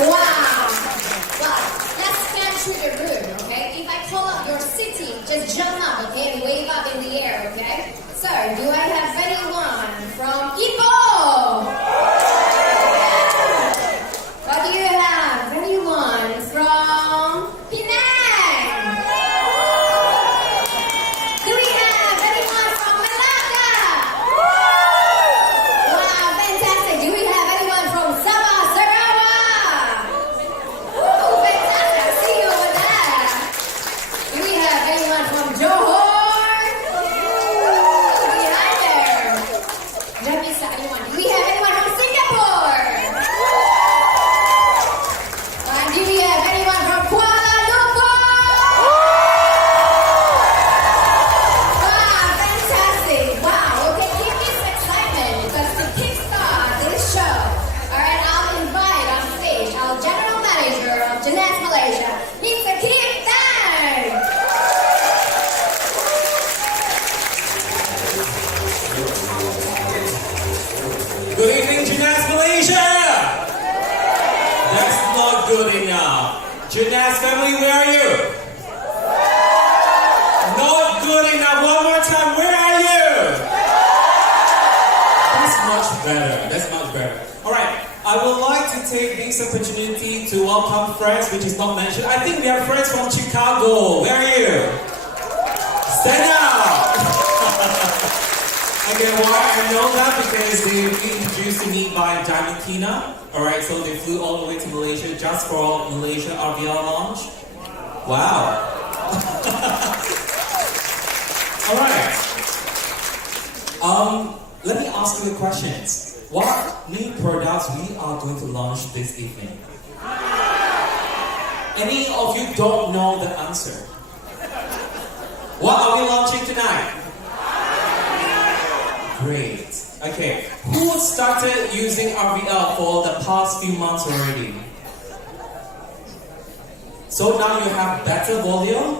Wow. Well, let's scan through the room, okay? If I call up your city, just jump up, okay, and wave up in the air, okay? So, do I have anyone from Ipoh? Or do you have anyone from Penang? Do we have anyone from Malacca? Wow, fantastic. Do we have anyone from Sabah, Sarawak? Ooh, fantastic. I see you over there. Do we have anyone from Johor? Behind there. Don't miss anyone. Do we have anyone from Singapore? And do we have anyone from Kuala Lumpur? Wow, fantastic. Wow, okay, keep this excitement because to kickstart this show, alright, I'll invite on stage our General Manager of Jeunesse Malaysia, Mr. Kim Tang. Good evening, Jeunesse Malaysia! That's not good enough. Jeunesse family, where are you? Not good enough. One more time, where are you? That's much better. That's much better. Alright, I would like to take this opportunity to welcome friends which is not mentioned. I think we have friends from Chicago. Where are you? Stand up! Okay, why I know that because they were introduced to me by Diamond Tina. Alright, so they flew all the way to Malaysia just for Malaysia RVL launch. Wow. Alright. Let me ask you the questions. What new products we are going to launch this evening? Any of you don't know the answer? What are we launching tonight? Great. Okay. Who started using RVL for the past few months already? So now you have better volume?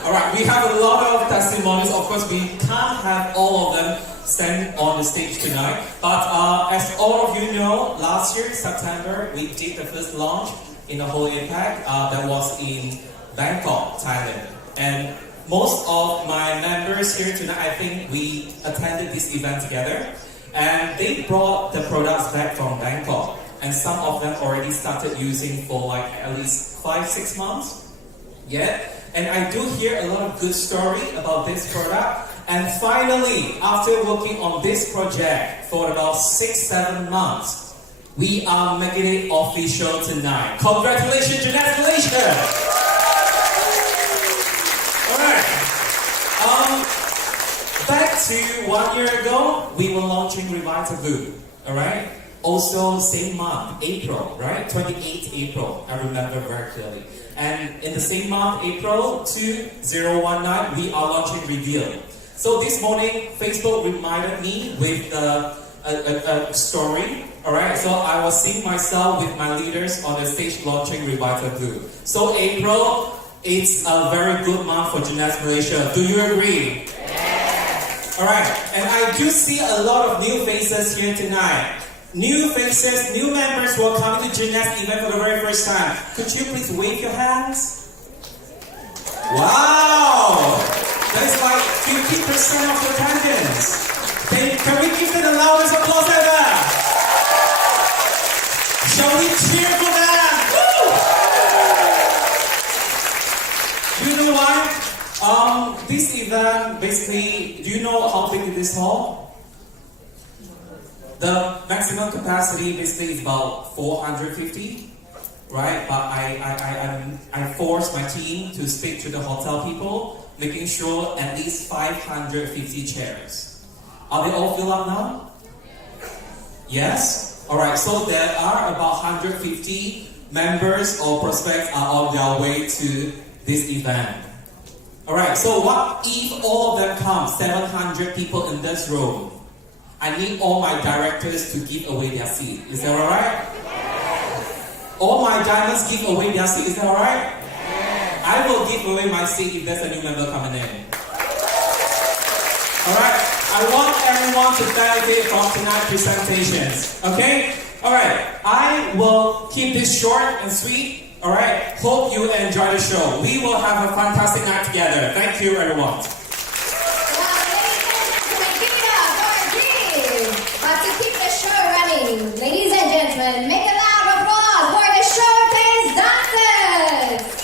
Alright, we have a lot of testimonies. Of course, we can't have all of them stand on the stage tonight. But as all of you know, last year, September, we did the first launch in the whole impact. That was in Bangkok, Thailand. And most of my members here tonight, I think we attended this event together. And they brought the products back from Bangkok. And some of them already started using for like at least 5-6 months. Yeah. And I do hear a lot of good story about this product. And finally, after working on this project for about 6-7 months, we are making it official tonight. Congratulations, Jeunesse Malaysia! Alright. Back to 1 year ago, we were launching Revital Blue. Alright? Also, same month, April, right? 28th April, I remember very clearly. And in the same month, April 2019, we are launching RVL. So this morning, Facebook reminded me with a story. Alright, so I was seeing myself with my leaders on the stage launching Revital Blue. So April, it's a very good month for Jeunesse Malaysia. Do you agree? Yes. Alright, and I do see a lot of new faces here tonight. New faces, new members who are coming to Jeunesse event for the very first time. Could you please wave your hands? Wow! That's like 50% of the attendance. Can we give them the loudest applause ever? Shall we cheer for them? Woo! You know what? This event basically, do you know how big is this hall? The maximum capacity basically is about 450, right? But I forced my team to speak to the hotel people, making sure at least 550 chairs. Are they all filled up now? Yes? Alright, so there are about 150 members or prospects are on their way to this event. Alright, so what if all of them come, 700 people in this room? I need all my directors to give away their seat. Is that alright? Yes. All my diamonds give away their seat. Is that alright? Yes. I will give away my seat if there's a new member coming in. Alright? I want everyone to benefit from tonight's presentations. Okay? Alright, I will keep this short and sweet. Alright, hope you enjoy the show. We will have a fantastic night together. Thank you, everyone. But to keep the show running, ladies and gentlemen, make a loud applause for the showcase dancers!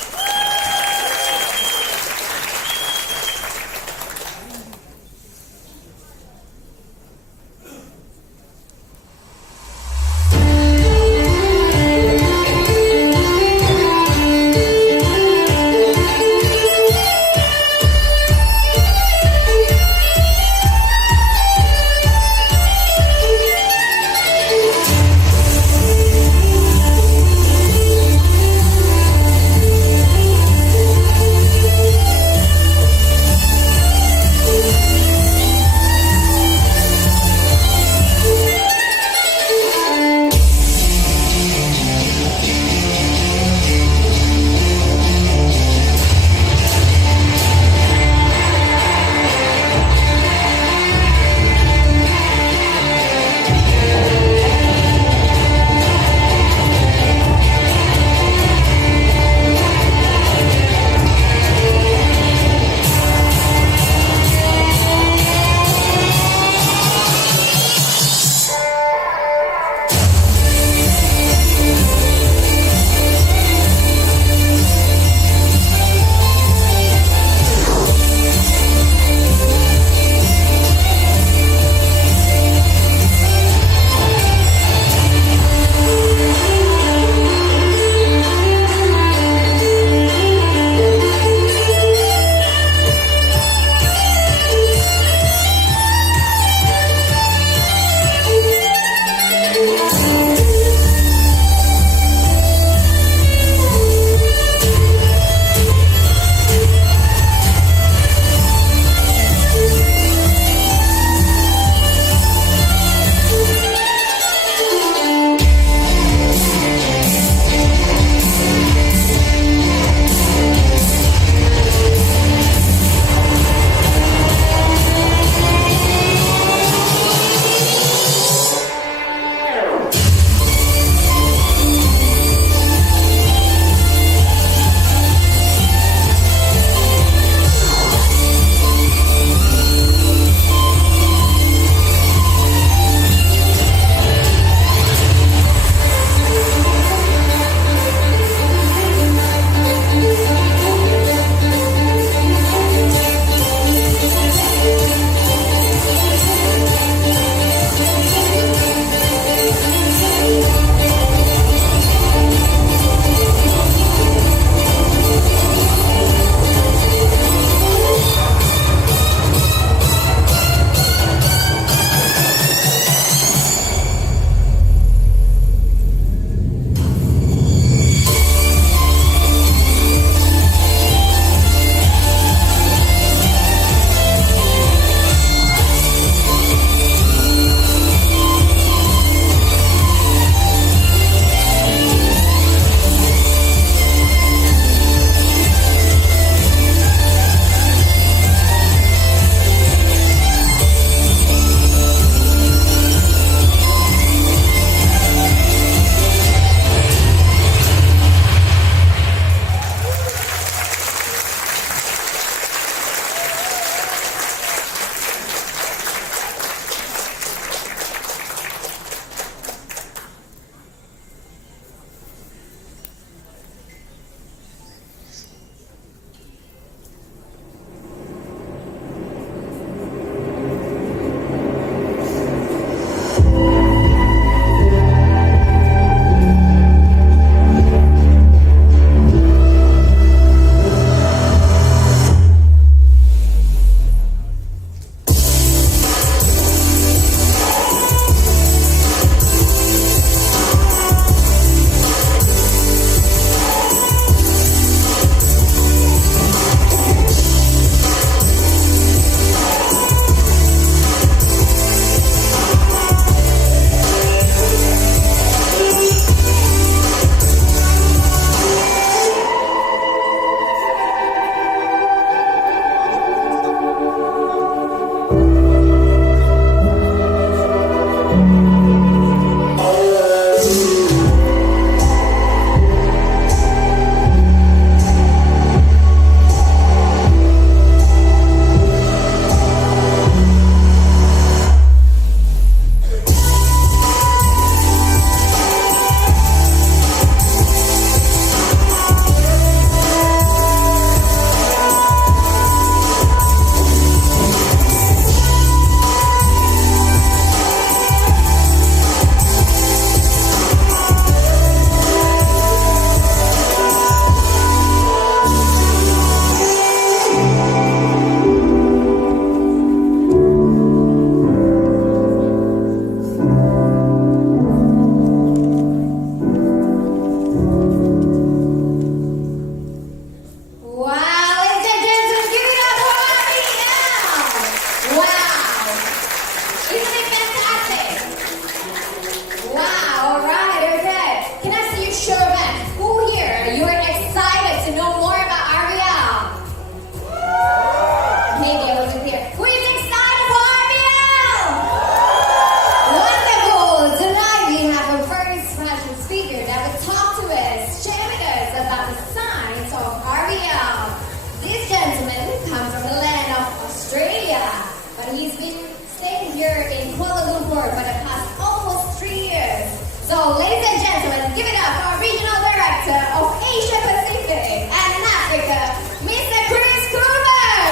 Director of Asia Pacific and Africa, Mr. Chris Cooper.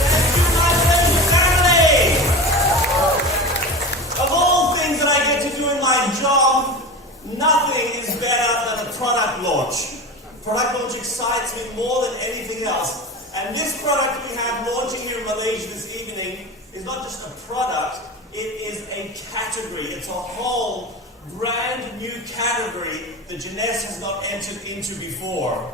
Thank you, my friends and family. Of all things that I get to do in my job, nothing is better than a product launch. Product launch excites me more than anything else. And this product we have launching here in Malaysia this evening is not just a product, it is a category. It's a whole brand new category that Jeunesse has not entered into before.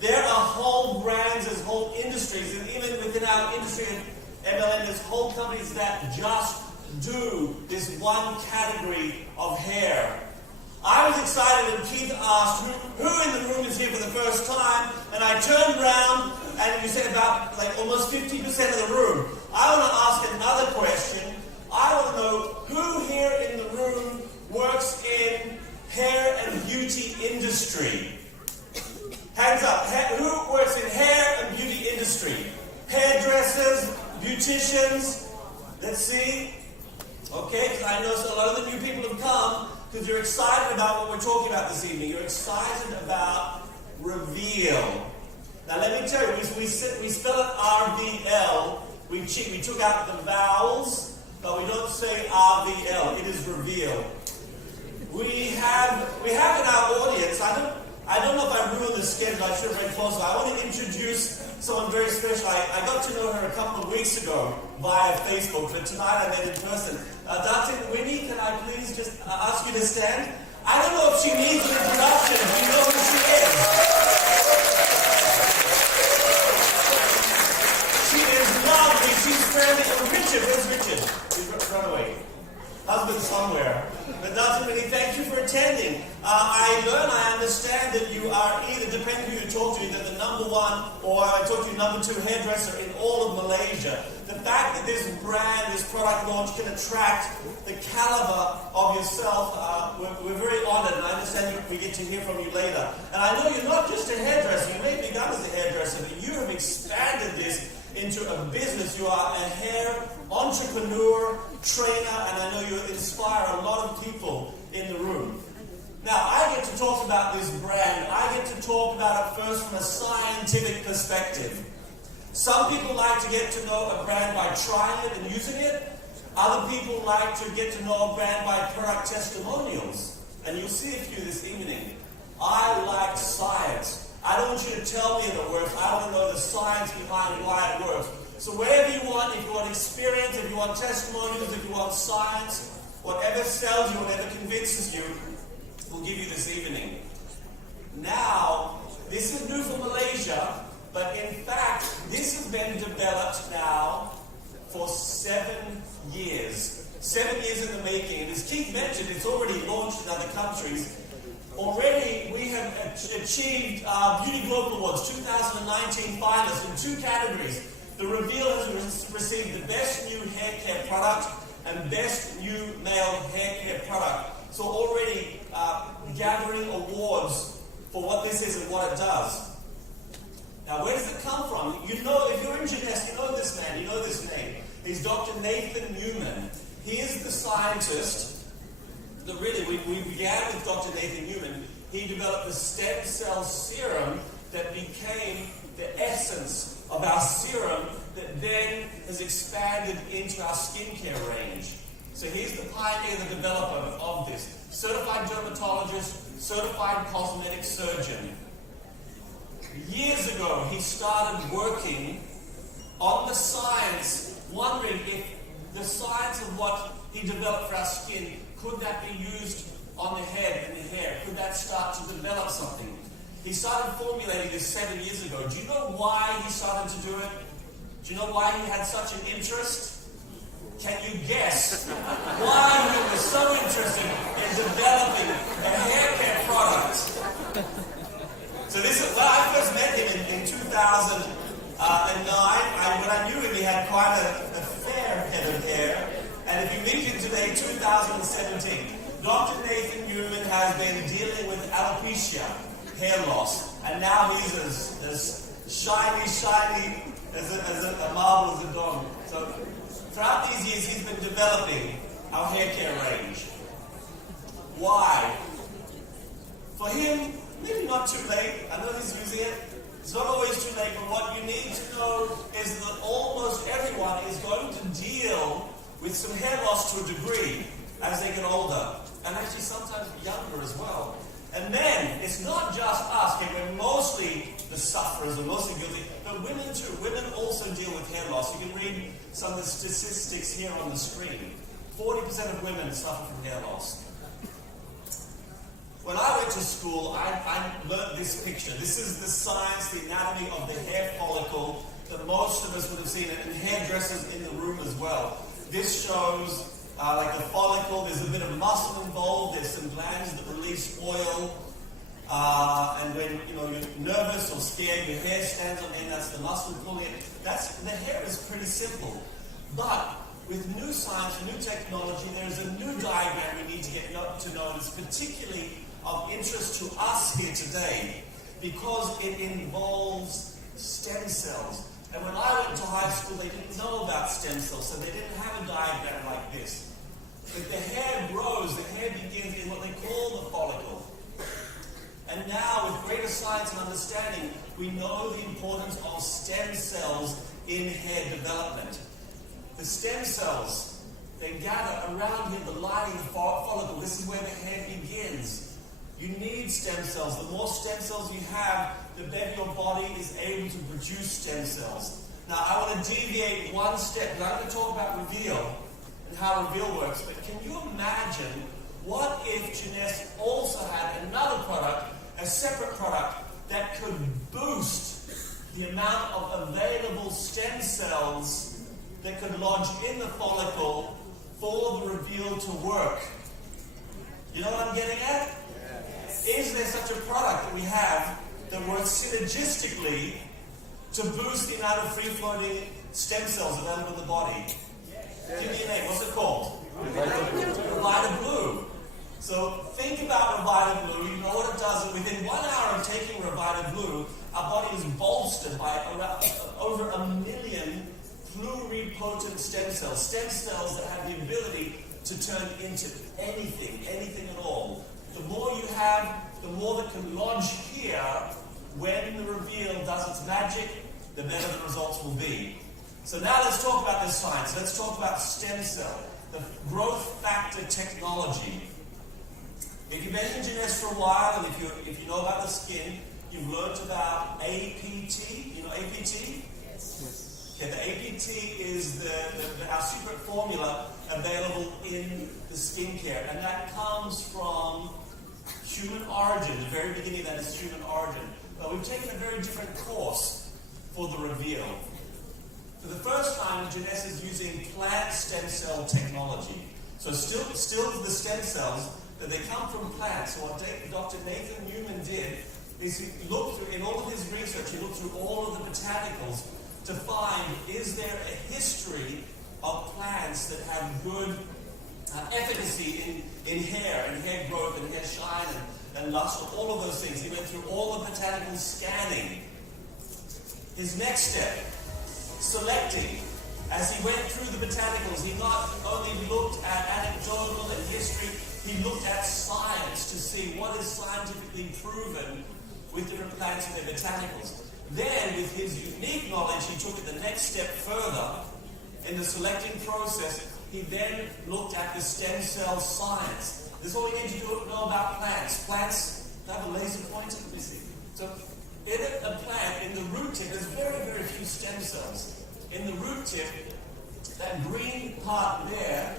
There are whole brands, there's whole industries, and even within our industry of MLM, there's whole companies that just do this one category of hair. I was excited when Keith asked who in the room is here for the first time, and I turned around and you said about like almost 50% of the room. I want to ask another question. I want to know who here in the room works in hair and beauty industry. Hands up. Who works in hair and beauty industry? Hairdressers, beauticians. Let's see. Okay, because I know a lot of the new people have come because you're excited about what we're talking about this evening. You're excited about RVL. Now let me tell you, we spell it RVL. We took out the vowels, but we don't say RVL. It is RVL. We have in our audience, I don't know if I ruined the schedule, I should have read closer. I want to introduce someone very special. I got to know her a couple of weeks ago via Facebook, but tonight I met in person. Dr. Winnie, can I please just ask you to stand? I don't know if she needs an introduction. Do you know who she is? She is lovely. She's friendly. Oh, Richard, where's Richard? He's run away. Husband somewhere. But Dr. Winnie, thank you for attending. I understand that you are either, depending who you talk to, either the number one or I talk to you number two hairdresser in all of Malaysia. The fact that this brand, this product launch can attract the caliber of yourself, we're very honored, and I understand we get to hear from you later. And I know you're not just a hairdresser, you may have begun as a hairdresser, but you have expanded this into a business. You are a hair entrepreneur, trainer, and I know you inspire a lot of people in the room. Now, I get to talk about this brand. I get to talk about it first from a scientific perspective. Some people like to get to know a brand by trying it and using it. Other people like to get to know a brand by product testimonials. And you'll see a few this evening. I like science. I don't want you to tell me that it works. I want to know the science behind why it works. So wherever you want, if you want experience, if you want testimonials, if you want science, whatever sells you, whatever convinces you, we'll give you this evening. Now, this is new for Malaysia, but in fact, this has been developed now for 7 years. 7 years in the making. And as Keith mentioned, it's already launched in other countries. Already, we have achieved Beauty Global Awards 2019 finalists in 2 categories. The RVL has received the Best New Hair Care Product and Best New Male Hair Care Product. So already gathering awards for what this is and what it does. Now, where does it come from? You know, if you're in Jeunesse, you know this man, you know this name. He's Dr. Nathan Newman. He is the scientist. We began with Dr. Nathan Newman. He developed the stem cell serum that became the essence of our serum that then has expanded into our skincare range. So he's the pioneer, the developer of this. Certified dermatologist, certified cosmetic surgeon. Years ago, he started working on the science, wondering if the science of what he developed for our skin, could that be used on the head and the hair? Could that start to develop something? He started formulating this 7 years ago. Do you know why he started to do it? Do you know why he had such an interest? Can you guess why he was so interested in developing a hair care product? So this is, well, I first met him in 2009. When I knew him, he had quite a fair head of hair. And if you meet him today, 2017, Dr. Nathan Newman has been dealing with alopecia, hair loss, and now he's as shiny as a marble as a dog. So throughout these years, he's been developing our hair care range. Why? For him, maybe not too late. I know he's using it. It's not always too late, but what you need to know is that almost everyone is going to deal with some hair loss to a degree as they get older, and actually sometimes younger as well. And men, it's not just us, okay, we're mostly the sufferers, we're mostly guilty, but women too. Women also deal with hair loss. You can read some of the statistics here on the screen. 40% of women suffer from hair loss. When I went to school, I learned this picture. This is the science, the anatomy of the hair follicle that most of us would have seen, and hairdressers in the room as well. This shows like the follicle, there's a bit of muscle involved, there's some glands that release oil, and when you're nervous or scared, your hair stands on end, that's the muscle pulling it. The hair is pretty simple. But with new science, new technology, there's a new diagram we need to get to know, and it's particularly of interest to us here today because it involves stem cells. And when I went to high school, they didn't know about stem cells, so they didn't have a diagram like this. But the hair grows, the hair begins in what they call the follicle. And now, with greater science and understanding, we know the importance of stem cells in hair development. The stem cells, they gather around here, the lining of the follicle. This is where the hair begins. You need stem cells. The more stem cells you have, the better your body is able to produce stem cells. Now, I want to deviate one step, and I'm going to talk about RVL and how RVL works. But can you imagine what if Jeunesse also had another product, a separate product, that could boost the amount of available stem cells that could lodge in the follicle for the RVL to work? You know what I'm getting at? Is there such a product that we have that works synergistically to boost the amount of free-floating stem cells available in the body? Give me a name. What's it called? Revita Blue. So think about Revita Blue. You know what it does. Within 1 hour of taking Revita Blue, our body is bolstered by over 1 million pluripotent stem cells that have the ability to turn into anything at all. The more you have, the more that can lodge here. When the RVL does its magic, the better the results will be. So now let's talk about this science. Let's talk about stem cell, the growth factor technology. If you've been in Jeunesse for a while, and if you know about the skin, you've learned about APT. You know APT? Yes. Okay, the APT is our secret formula available in the skincare, and that comes from human origin. The very beginning of that is human origin. But we've taken a very different course for the RVL. For the first time, Jeunesse is using plant stem cell technology. So still the stem cells, that they come from plants. So what Dr. Nathan Newman did is he looked through, in all of his research, he looked through all of the botanicals to find, is there a history of plants that have good efficacy in hair and hair growth and hair shine and luster, all of those things. He went through all the botanical scanning. His next step, selecting. As he went through the botanicals, he not only looked at anecdotal and history, he looked at science to see what is scientifically proven with different plants and their botanicals. Then, with his unique knowledge, he took it the next step further in the selecting process. He then looked at the stem cell science. This is all you need to know about plants. Plants have a laser pointer. Let me see. So, in a plant, in the root tip, there's very, very few stem cells. In the root tip, that green part there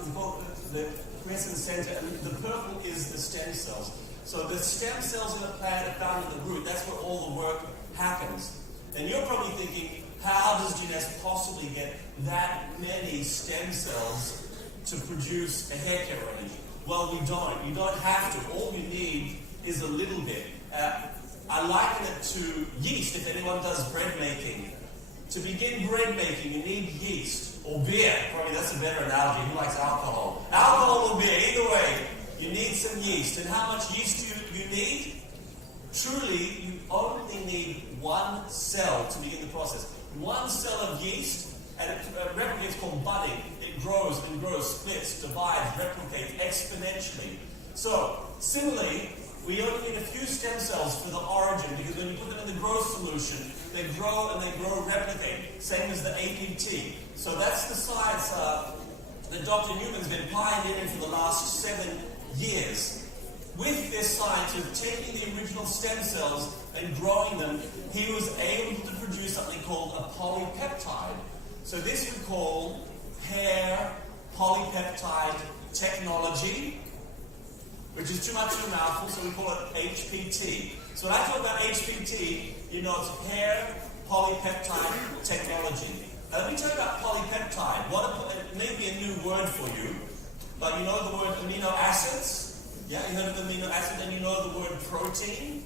is called the crescent center, and the purple is the stem cells. So the stem cells in the plant are found in the root. That's where all the work happens. And you're probably thinking, how does Jeunesse possibly get that many stem cells to produce a hair care range? Well, we don't. You don't have to. All you need is a little bit. I liken it to yeast, if anyone does bread making. To begin bread making, you need yeast. Or beer. Probably that's a better analogy. Who likes alcohol? Alcohol or beer, either way. You need some yeast. And how much yeast do you need? Truly, only need one cell to begin the process. One cell of yeast, and it replicates called budding. It grows and grows, splits, divides, replicates exponentially. So, similarly, we only need a few stem cells for the origin, because when you put them in the growth solution, they grow and they grow, replicate, same as the APT. So that's the science that Dr. Newman's been pioneering for the last 7 years. With this science of taking the original stem cells and growing them, he was able to produce something called a polypeptide. So this we call hair polypeptide technology, which is too much of a mouthful, so we call it HPT. So when I talk about HPT, you know it's hair polypeptide technology. Now let me tell you about polypeptide. It may be a new word for you, but you know the word amino acids? Yeah, you heard of amino acids, and you know the word protein?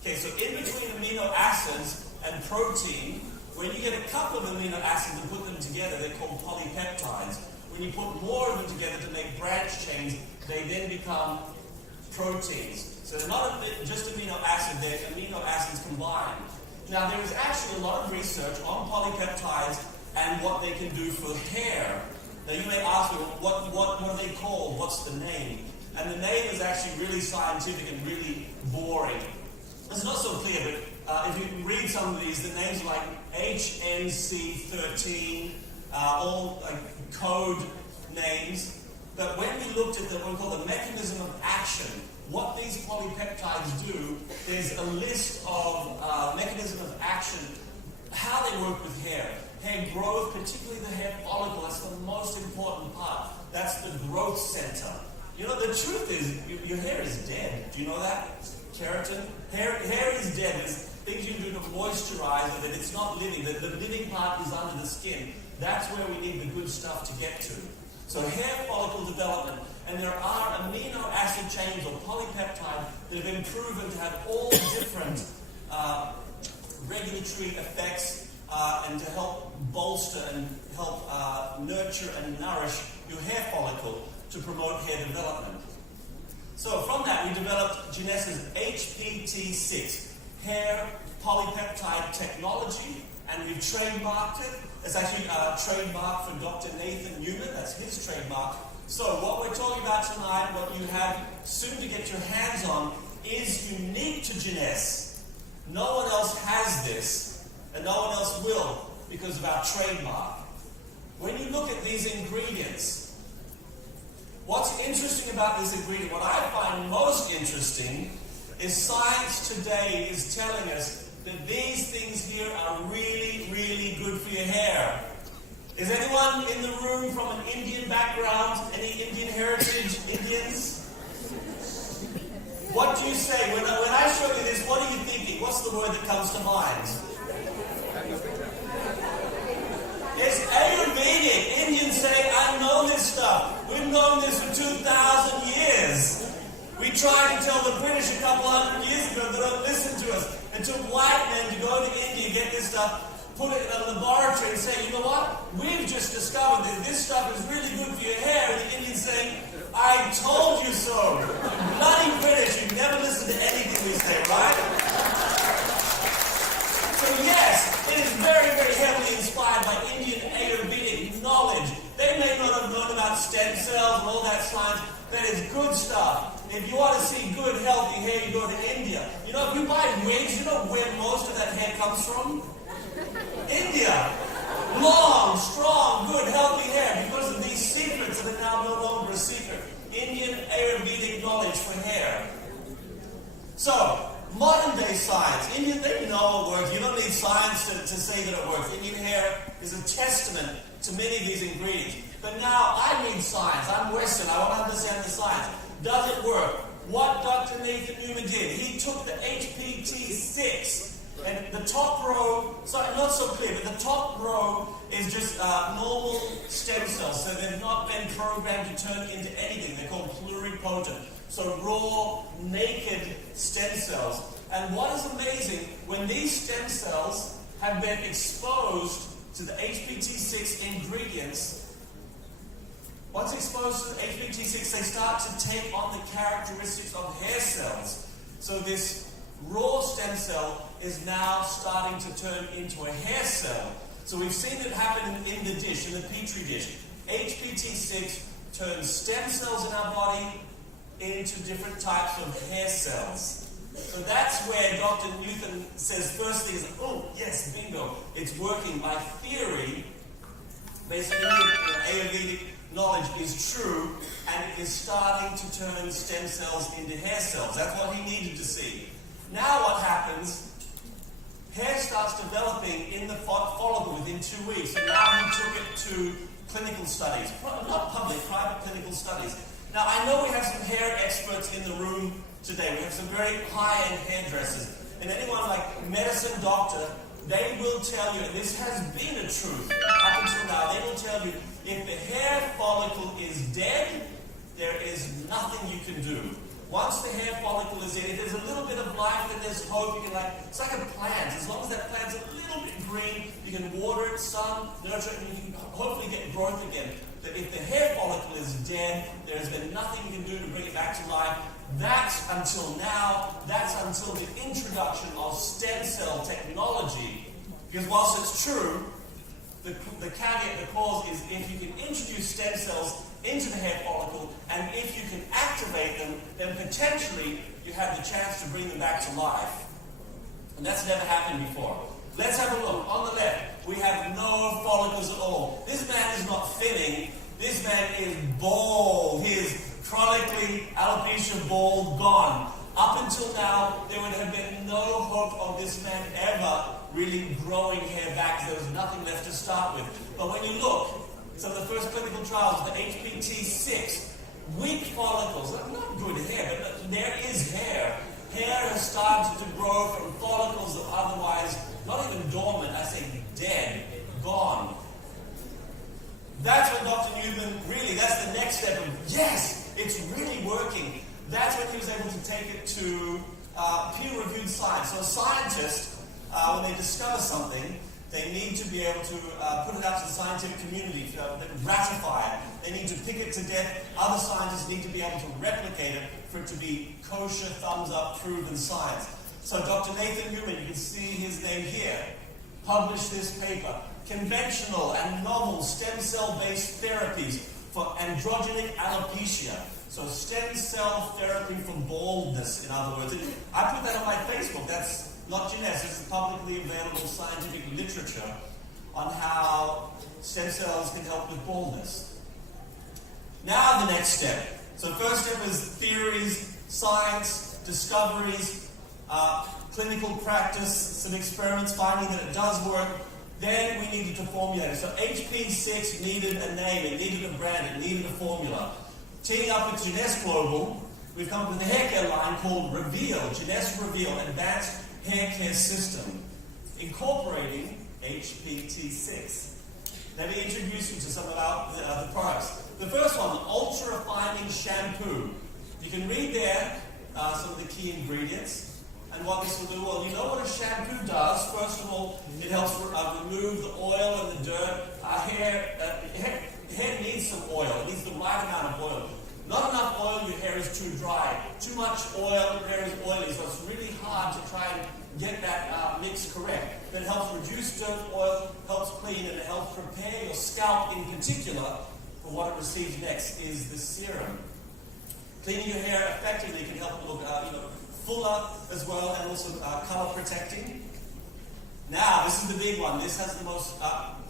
Okay, so in between amino acids and protein, when you get a couple of amino acids and put them together, they're called polypeptides. When you put more of them together to make branch chains, they then become proteins. So they're not just amino acids, they're amino acids combined. Now there is actually a lot of research on polypeptides and what they can do for hair. Now you may ask me, what are they called? What's the name? And the name is actually really scientific and really boring. It's not so clear, but if you read some of these, the names are like HNC13, all like code names. But when we looked at what we call the mechanism of action, what these polypeptides do, there's a list of mechanism of action, how they work with hair. Hair growth, particularly the hair follicle, that's the most important part. That's the growth center. You know, the truth is, your hair is dead. Do you know that? Keratin? Hair is dead. There's things you can do to moisturize it, and it's not living. The living part is under the skin. That's where we need the good stuff to get to. So hair follicle development, and there are amino acid chains or polypeptide that have been proven to have all different regulatory effects and to help bolster and help nurture and nourish your hair follicle to promote hair development. So from that, we developed Jeunesse's HPT6, hair polypeptide technology, and we've trademarked it. It's actually trademarked for Dr. Nathan Newman. That's his trademark. So what we're talking about tonight, what you have soon to get your hands on, is unique to Jeunesse. No one else has this, and no one else will because of our trademark. When you look at these ingredients, what's interesting about this ingredient, what I find most interesting, is science today is telling us that these things here are really, really good for your hair. Is anyone in the room from an Indian background? Any Indian heritage Indians? What do you say? When I show you this, what are you thinking? What's the word that comes to mind? It's Ayurvedic. Indians say, I know this stuff. We've known this for 2,000 years. We tried to tell the British a couple hundred years ago they don't listen to us. It took white men to go to India, get this stuff, put it in a laboratory and say, you know what? We've just discovered that this stuff is really good for your hair. And the Indians saying, I told you so. Bloody British, you never listen to anything we say, right? So yes, it is very, very heavily inspired by Indian Ayurvedic knowledge. They may not have known about stem cells and all that science. That is good stuff. If you want to see good, healthy hair, you go to India. You know, if you buy wigs, you know where most of that hair comes from? India. Long, strong, good, healthy hair because of these secrets that are now no longer a secret. Indian Ayurvedic knowledge for hair. So, modern day science. Indian, they know it works. You don't need science to say that it works. Indian hair is a testament to many of these ingredients. But now I need science. I'm Western. I want to understand the science. Does it work? What Dr. Nathan Newman did, he took the HPT6 and the top row, sorry, not so clear, but the top row is just normal stem cells. So they've not been programmed to turn into anything. They're called pluripotent. So raw, naked stem cells. And what is amazing, when these stem cells have been exposed to the HPT6 ingredients, once exposed to the HPT6, they start to take on the characteristics of hair cells. So this raw stem cell is now starting to turn into a hair cell. So we've seen it happen in the dish, in the petri dish. HPT6 turns stem cells in our body into different types of hair cells. So that's where Dr. Newton says first thing is, oh yes, bingo, it's working. My theory, basically Ayurvedic knowledge is true, and it is starting to turn stem cells into hair cells. That's what he needed to see. Now what happens, hair starts developing in the follicle within 2 weeks, and now he took it to clinical studies, not public, private clinical studies. Now I know we have some hair experts in the room today. We have some very high-end hairdressers, and anyone like medicine doctor, they will tell you, and this has been a truth up until now, they will tell you if the hair follicle is dead, there is nothing you can do. Once the hair follicle is in, if there's a little bit of life and there's hope, you can it's like a plant. As long as that plant's a little bit green, you can water it, sun, nurture it, and you can hopefully get growth again. But if the hair follicle is dead, there has been nothing you can do to bring it back to life. That's until now, that's until the introduction of stem cell technology. Because whilst it's true, the caveat, the clause is if you can introduce stem cells into the hair follicle, and if you can activate them, then potentially you have the chance to bring them back to life. And that's never happened before. Let's have a look. On the left, we have no follicles at all. This man is not thinning. This man is bald. He is chronically alopecia bald, gone. Up until now, there would have been no hope of this man ever really growing hair back. There was nothing left to start with. But when you look, some of the first clinical trials, the HPT6, weak follicles, not good hair, but there is hair. Hair has started to grow from follicles that otherwise, not even dormant, I say dead, gone. That's when Dr. Newman really, that's the next step of, yes, it's really working. That's when he was able to take it to peer-reviewed science. So a scientist, when they discover something, they need to be able to put it out to the scientific community, ratify it. They need to pick it to death. Other scientists need to be able to replicate it for it to be kosher, thumbs up, proven science. So Dr. Nathan Newman, you can see his name here, published this paper. Conventional and novel stem cell-based therapies for androgenic alopecia. So stem cell therapy for baldness, in other words. I put that on my Facebook. That's not Jeunesse, it's publicly available scientific literature on how stem cells can help with baldness. Now the next step. So first step was theories, science, discoveries, clinical practice, some experiments finding that it does work. Then we needed to formulate it. So HP6 needed a name, it needed a brand, it needed a formula. Teaming up with Jeunesse Global, we've come up with a hair care line called RVL, Jeunesse RVL, Advanced Hair Care System, incorporating HPT6. Let me introduce you to some of the products. The first one, the Ultra Refining Shampoo. You can read there some of the key ingredients. And what this will do, well, you know what a shampoo does. First of all, it helps remove the oil and the dirt. Hair needs some oil. It needs the right amount of oil. Not enough oil, your hair is too dry. Too much oil, your hair is oily. So it's really hard to try and get that mix correct. But it helps reduce dirt, oil, helps clean, and it helps prepare your scalp in particular for what it receives next is the serum. Cleaning your hair effectively can help it look fuller as well, and also color protecting. Now, this is the big one. This has the most,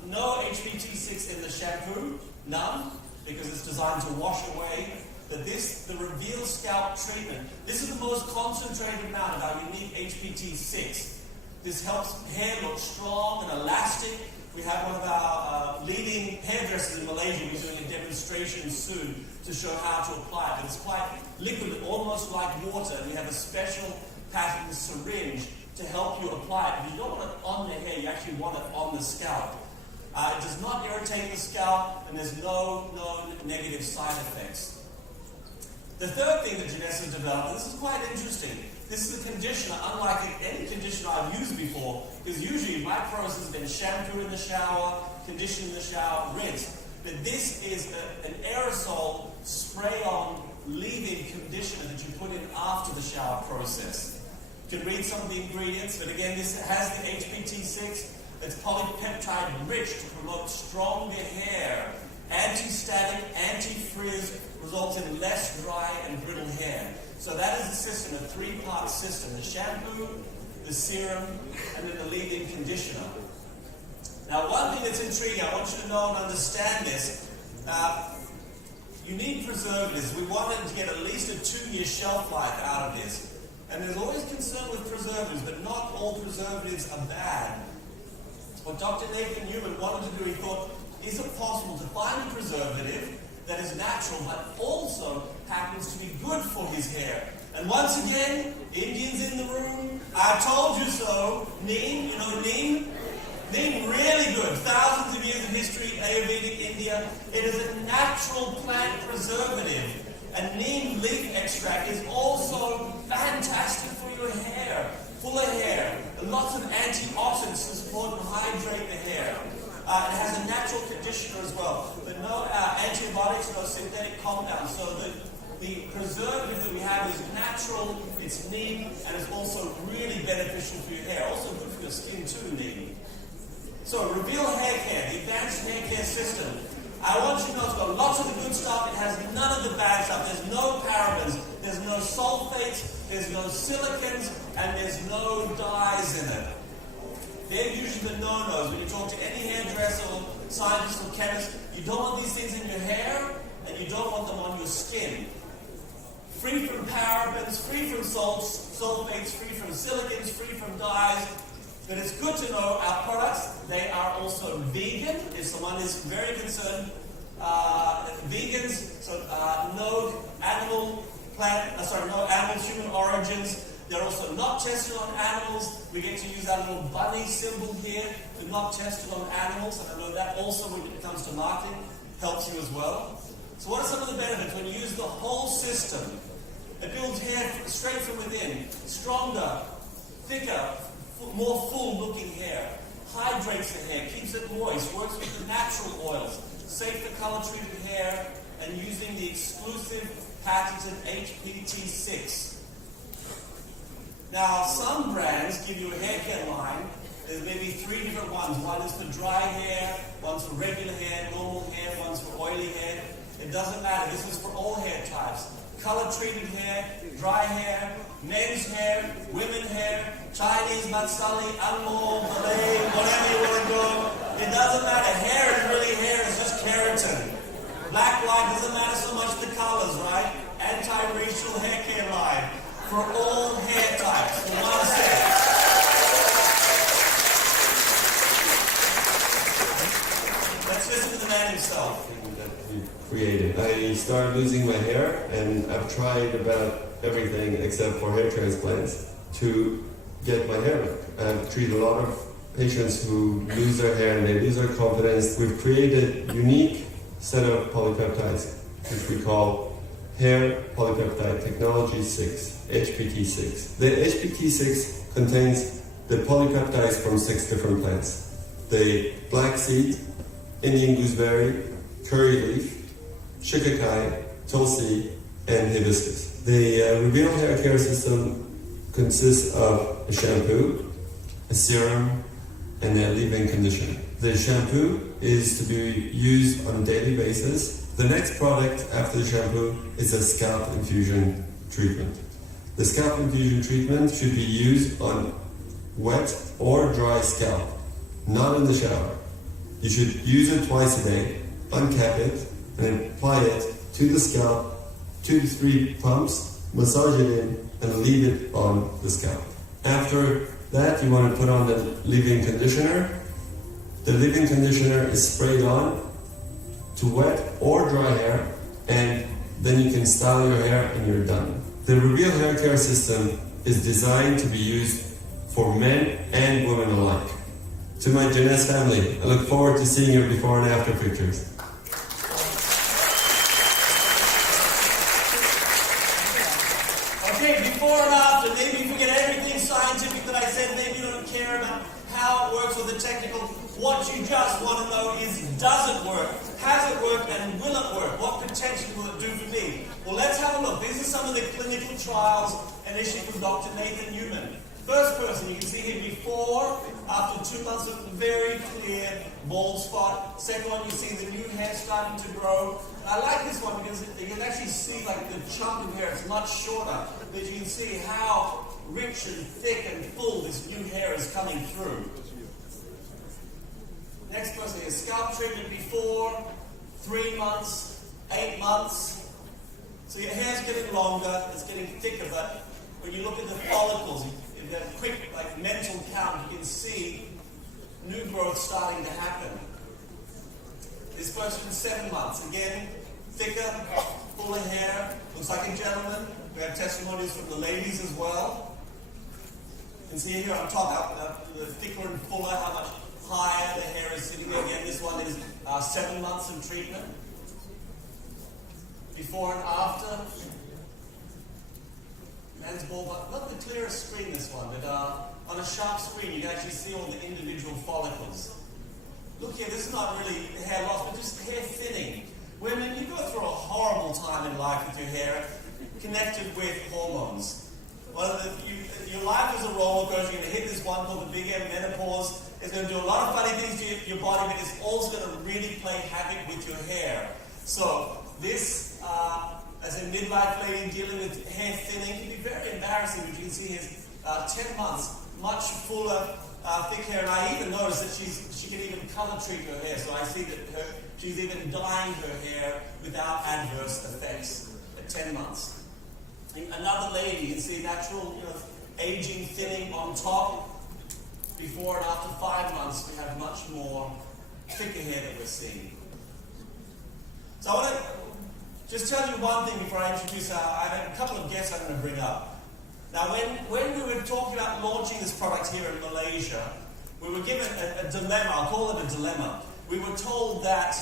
no HPT6 in the shampoo, none, because it's designed to wash away. But this, the RVL Scalp Treatment, this is the most concentrated amount of our unique HPT6. This helps hair look strong and elastic. We have one of our leading hairdressers in Malaysia who's doing a demonstration soon to show how to apply it. But it's quite liquid, almost like water. And we have a special patterned syringe to help you apply it. If you don't want it on the hair, you actually want it on the scalp. It does not irritate the scalp, and there's no negative side effects. The third thing that Jeunesse has developed, and this is quite interesting, this is a conditioner unlike any conditioner I've used before, because usually my process has been shampoo in the shower, condition in the shower, rinse. But this is an aerosol spray-on leave-in conditioner that you put in after the shower process. You can read some of the ingredients, but again, this has the HPT6. It's polypeptide rich to promote stronger hair. Anti-static, anti-frizz, results in less dry and brittle hair. So that is a system, a three-part system. The shampoo, the serum, and then the leave-in conditioner. Now, one thing that's intriguing, I want you to know and understand this. You need preservatives. We wanted to get at least a 2-year shelf life out of this. And there's always concern with preservatives, but not all preservatives are bad. What Dr. Nathan Newman wanted to do, he thought, is it possible to find a preservative that is natural, but also happens to be good for his hair? And once again, Indians in the room, I told you so. Neem, you know neem? Neem, really good. Thousands of years of history, Ayurvedic India. It is a natural plant preservative. And neem leaf extract is also fantastic for your hair. Full of hair. And lots of antioxidants to support and hydrate the hair. It has a natural conditioner as well. But no antibiotics, no synthetic compounds. So the preservative that we have is natural, it's neem, and it's also really beneficial for your hair. Also good for your skin too, neem. So, RVL Hair Care, the advanced hair care system. I want you to know it's got lots of the good stuff. It has none of the bad stuff. There's no parabens, there's no sulfates, there's no silicons, and there's no dyes in it. They're usually the no-nos. When you talk to any hairdresser or scientist or chemist, you don't want these things in your hair, and you don't want them on your skin. Free from parabens, free from sulfates, free from silicons, free from dyes. But it's good to know our products, they are also vegan. If someone is very concerned, vegans, so no animal human origins. They're also not tested on animals. We get to use our little bunny symbol here to not tested on animals. And I know that also, when it comes to marketing, helps you as well. So what are some of the benefits when you use the whole system? It builds hair straight from within, stronger, thicker, more full-looking hair, hydrates the hair, keeps it moist, works with the natural oils, safe for color-treated hair, and using the exclusive patented HPT6. Now, some brands give you a hair care line. There's maybe 3 different ones. One is for dry hair, one's for regular hair, normal hair, one's for oily hair. It doesn't matter. This is for all hair types. Color-treated hair, dry hair, men's hair, women's hair, Chinese, Matsali, Anglo, Malay, whatever you want to go. It doesn't matter. Hair is really hair. It's just keratin. Black, white, doesn't matter so much the colors, right? Anti-racial hair care line for all hair types. For one set. Let's listen to the man himself. Created. I started losing my hair, and I've tried about everything except for hair transplants to get my hair back. I've treated a lot of patients who lose their hair and they lose their confidence. We've created a unique set of polypeptides, which we call Hair Polypeptide Technology 6, HPT6. The HPT6 contains the polypeptides from 6 different plants. The black seed, Indian gooseberry, curry leaf, shikakai, tulsi, and hibiscus. The RVL hair care system consists of a shampoo, a serum, and a leave-in conditioner. The shampoo is to be used on a daily basis. The next product after the shampoo is a scalp infusion treatment. The scalp infusion treatment should be used on wet or dry scalp, not in the shower. You should use it twice a day, uncap it, and apply it to the scalp, 2 to 3 pumps, massage it in, and leave it on the scalp. After that, you want to put on the leave-in conditioner. The leave-in conditioner is sprayed on to wet or dry hair, and then you can style your hair and you're done. The RVL hair care system is designed to be used for men and women alike. To my Jeunesse family, I look forward to seeing your before and after pictures. Okay, before and after, maybe you forget everything scientific that I said, maybe you don't care about how it works or the technical. What you just want to know is, does it work? Has it worked, and will it work? What potential will it do for me? Well, let's have a look. These are some of the clinical trials initially from Dr. Nathan Newman. First person, you can see here before, after 2 months of very clear bald spot. Second one, you see the new hair starting to grow. And I like this one because you can actually see like the chunk of hair, it's much shorter. But you can see how rich and thick and full this new hair is coming through. Next person is scalp treatment before, 3 months, 8 months. So your hair's getting longer, it's getting thicker, but when you look at the follicles, if you have a quick mental count, you can see new growth starting to happen. This person is 7 months. Again, thicker, fuller hair. Looks like a gentleman. We have testimonies from the ladies as well. You can see here on top, the thicker and fuller, how much higher the hair is sitting there. Again, this one is 7 months of treatment. Before and after. Man's bald, but not the clearest screen, this one, but on a sharp screen you can actually see all the individual follicles. Look here, this is not really hair loss, but just hair thinning. Women, you go through a horrible time in life with your hair, connected with hormones. Well, your life is a roller coaster. You're going to hit this one called the big M, menopause. It's going to do a lot of funny things to your body, but it's also going to really play havoc with your hair. So this, as a midlife lady dealing with hair thinning, can be very embarrassing. But you can see here, 10 months, much fuller, thick hair. And I even noticed that she can even color treat her hair. So I see that she's even dyeing her hair without adverse effects at 10 months. Another lady, you can see natural, aging, thinning on top. Before and after 5 months, we have much more thicker hair that we're seeing. So I want to just tell you one thing before I introduce I have a couple of guests I'm going to bring up. Now, when we were talking about launching this product here in Malaysia, we were given a dilemma. I'll call it a dilemma. We were told that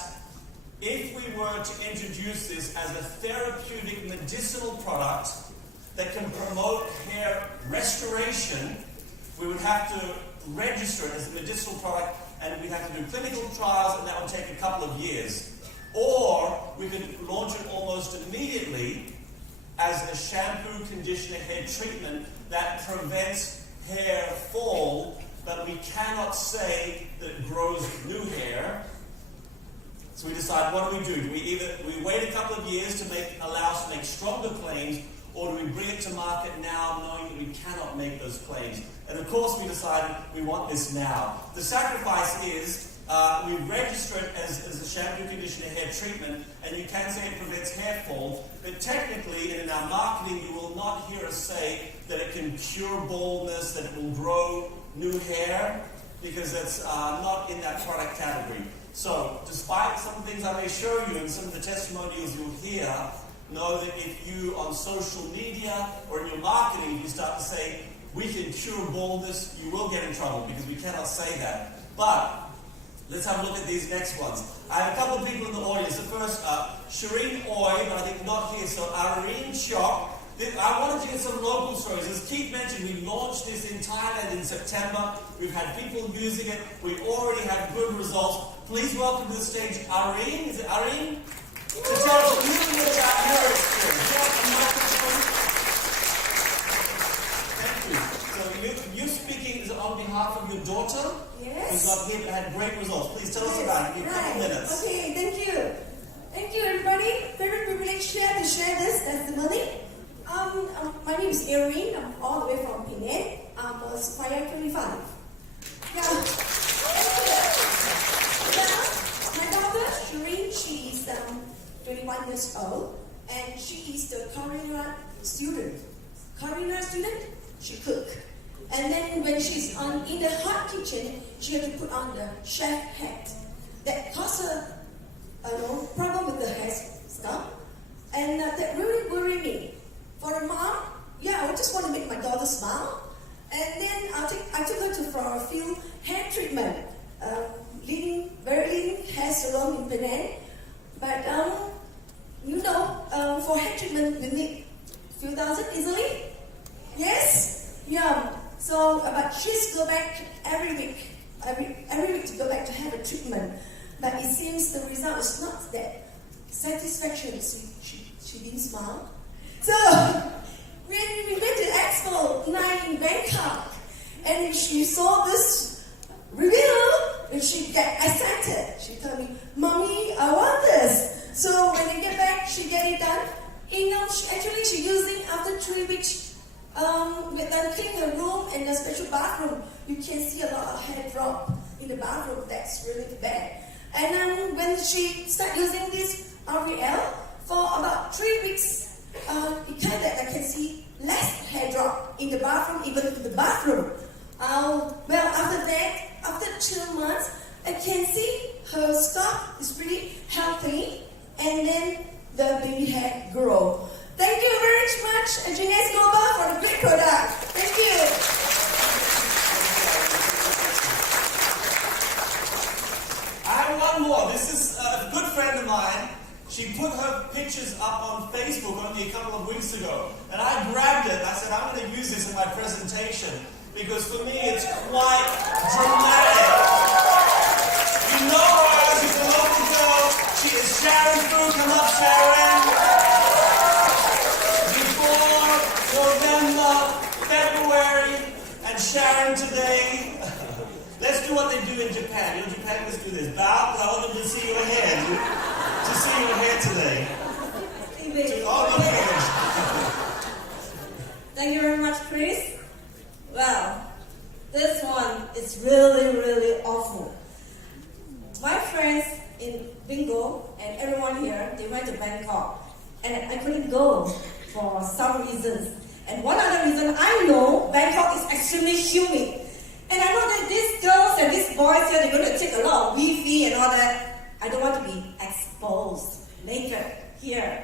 if we were to introduce this as a therapeutic medicinal product that can promote hair restoration, we would have to register it as a medicinal product and we'd have to do clinical trials, and that would take a couple of years. Or we could launch it almost immediately as a shampoo, conditioner, hair treatment that prevents hair fall, but we cannot say that it grows new hair. So we decide, what do? Do we wait a couple of years to allow us to make stronger claims, or do we bring it to market now knowing that we cannot make those claims? And of course we decided we want this now. The sacrifice is we register it as a shampoo, conditioner, hair treatment, and you can say it prevents hair fall, but technically in our marketing you will not hear us say that it can cure baldness, that it will grow new hair, because that's not in that product category. So, despite some things I may show you and some of the testimonials you'll hear, know that if you on social media or in your marketing you start to say we can cure baldness, you will get in trouble because we cannot say that. But let's have a look at these next ones. I have a couple of people in the audience. The first, Shireen Oy, but I think not here. So Irene Chok. I wanted to get some local stories. As Keith mentioned, we launched this in Thailand in September. We've had people using it. We already have good results. Please welcome to the stage Irene. Is it Irene? To tell us a little bit about your experience. Thank you. So you speaking is on behalf of your daughter? Yes. Who's not here but had great results. Please tell us about it in a couple minutes. Okay, thank you. Thank you, everybody. Very privileged to share this testimony. My name is Irene. I'm all the way from Penang. I was 25. Yeah. My daughter, Shireen, she is 21 years old, and she is the culinary student. Culinary student, she cook. And then when she's in the hot kitchen, she had to put on the chef hat. That caused her problem with the hair stuff. And that really worried me. For a mom, I just want to make my daughter smile. And then I took her for a few hair treatment. Very leading hair salon in Penang. But, for hair treatment, we need a few thousand easily. Yes? Yeah. So, but she's go back every week to go back to have a treatment. But it seems the result is not that satisfaction. She didn't smile. So, when we went to Expo 9 in Bangkok, And if she saw this reveal, if she get excited, she told me, "Mommy, I want this." So when I get back, she get it done. She using after 3 weeks. With them clean the room and the special bathroom, you can see a lot of hair drop in the bathroom. That's really bad. And when she start using this RVL for about 3 weeks, it kind of I can see less hair drop in the bathroom, even in the bathroom. After that, after 2 months, I can see her scalp is pretty healthy, and then the baby hair grow. Thank you very much, Jeunesse Global, for the great product. Thank you. I have one more. This is a good friend of mine. She put her pictures up on Facebook only a couple of weeks ago. And I grabbed it and I said, I'm going to use this in my presentation because for me it's quite dramatic. You know her, she's a local girl. She is Sharon Fu. Come up, Sharon. Before November, February, and Sharon today. Let's do what they do in Japan. In Japan, let's do this. Bow, I want them to see your hair. To see your hair today. Thank you very much, Chris. Well, this one is really, really awful. My friends in Bingo and everyone here, they went to Bangkok. And I couldn't go for some reasons. And one other reason, I know Bangkok is extremely humid. And I know that these girls and these boys here, they're going to take a lot of Wi-Fi and all that. I don't want to be exposed, naked here.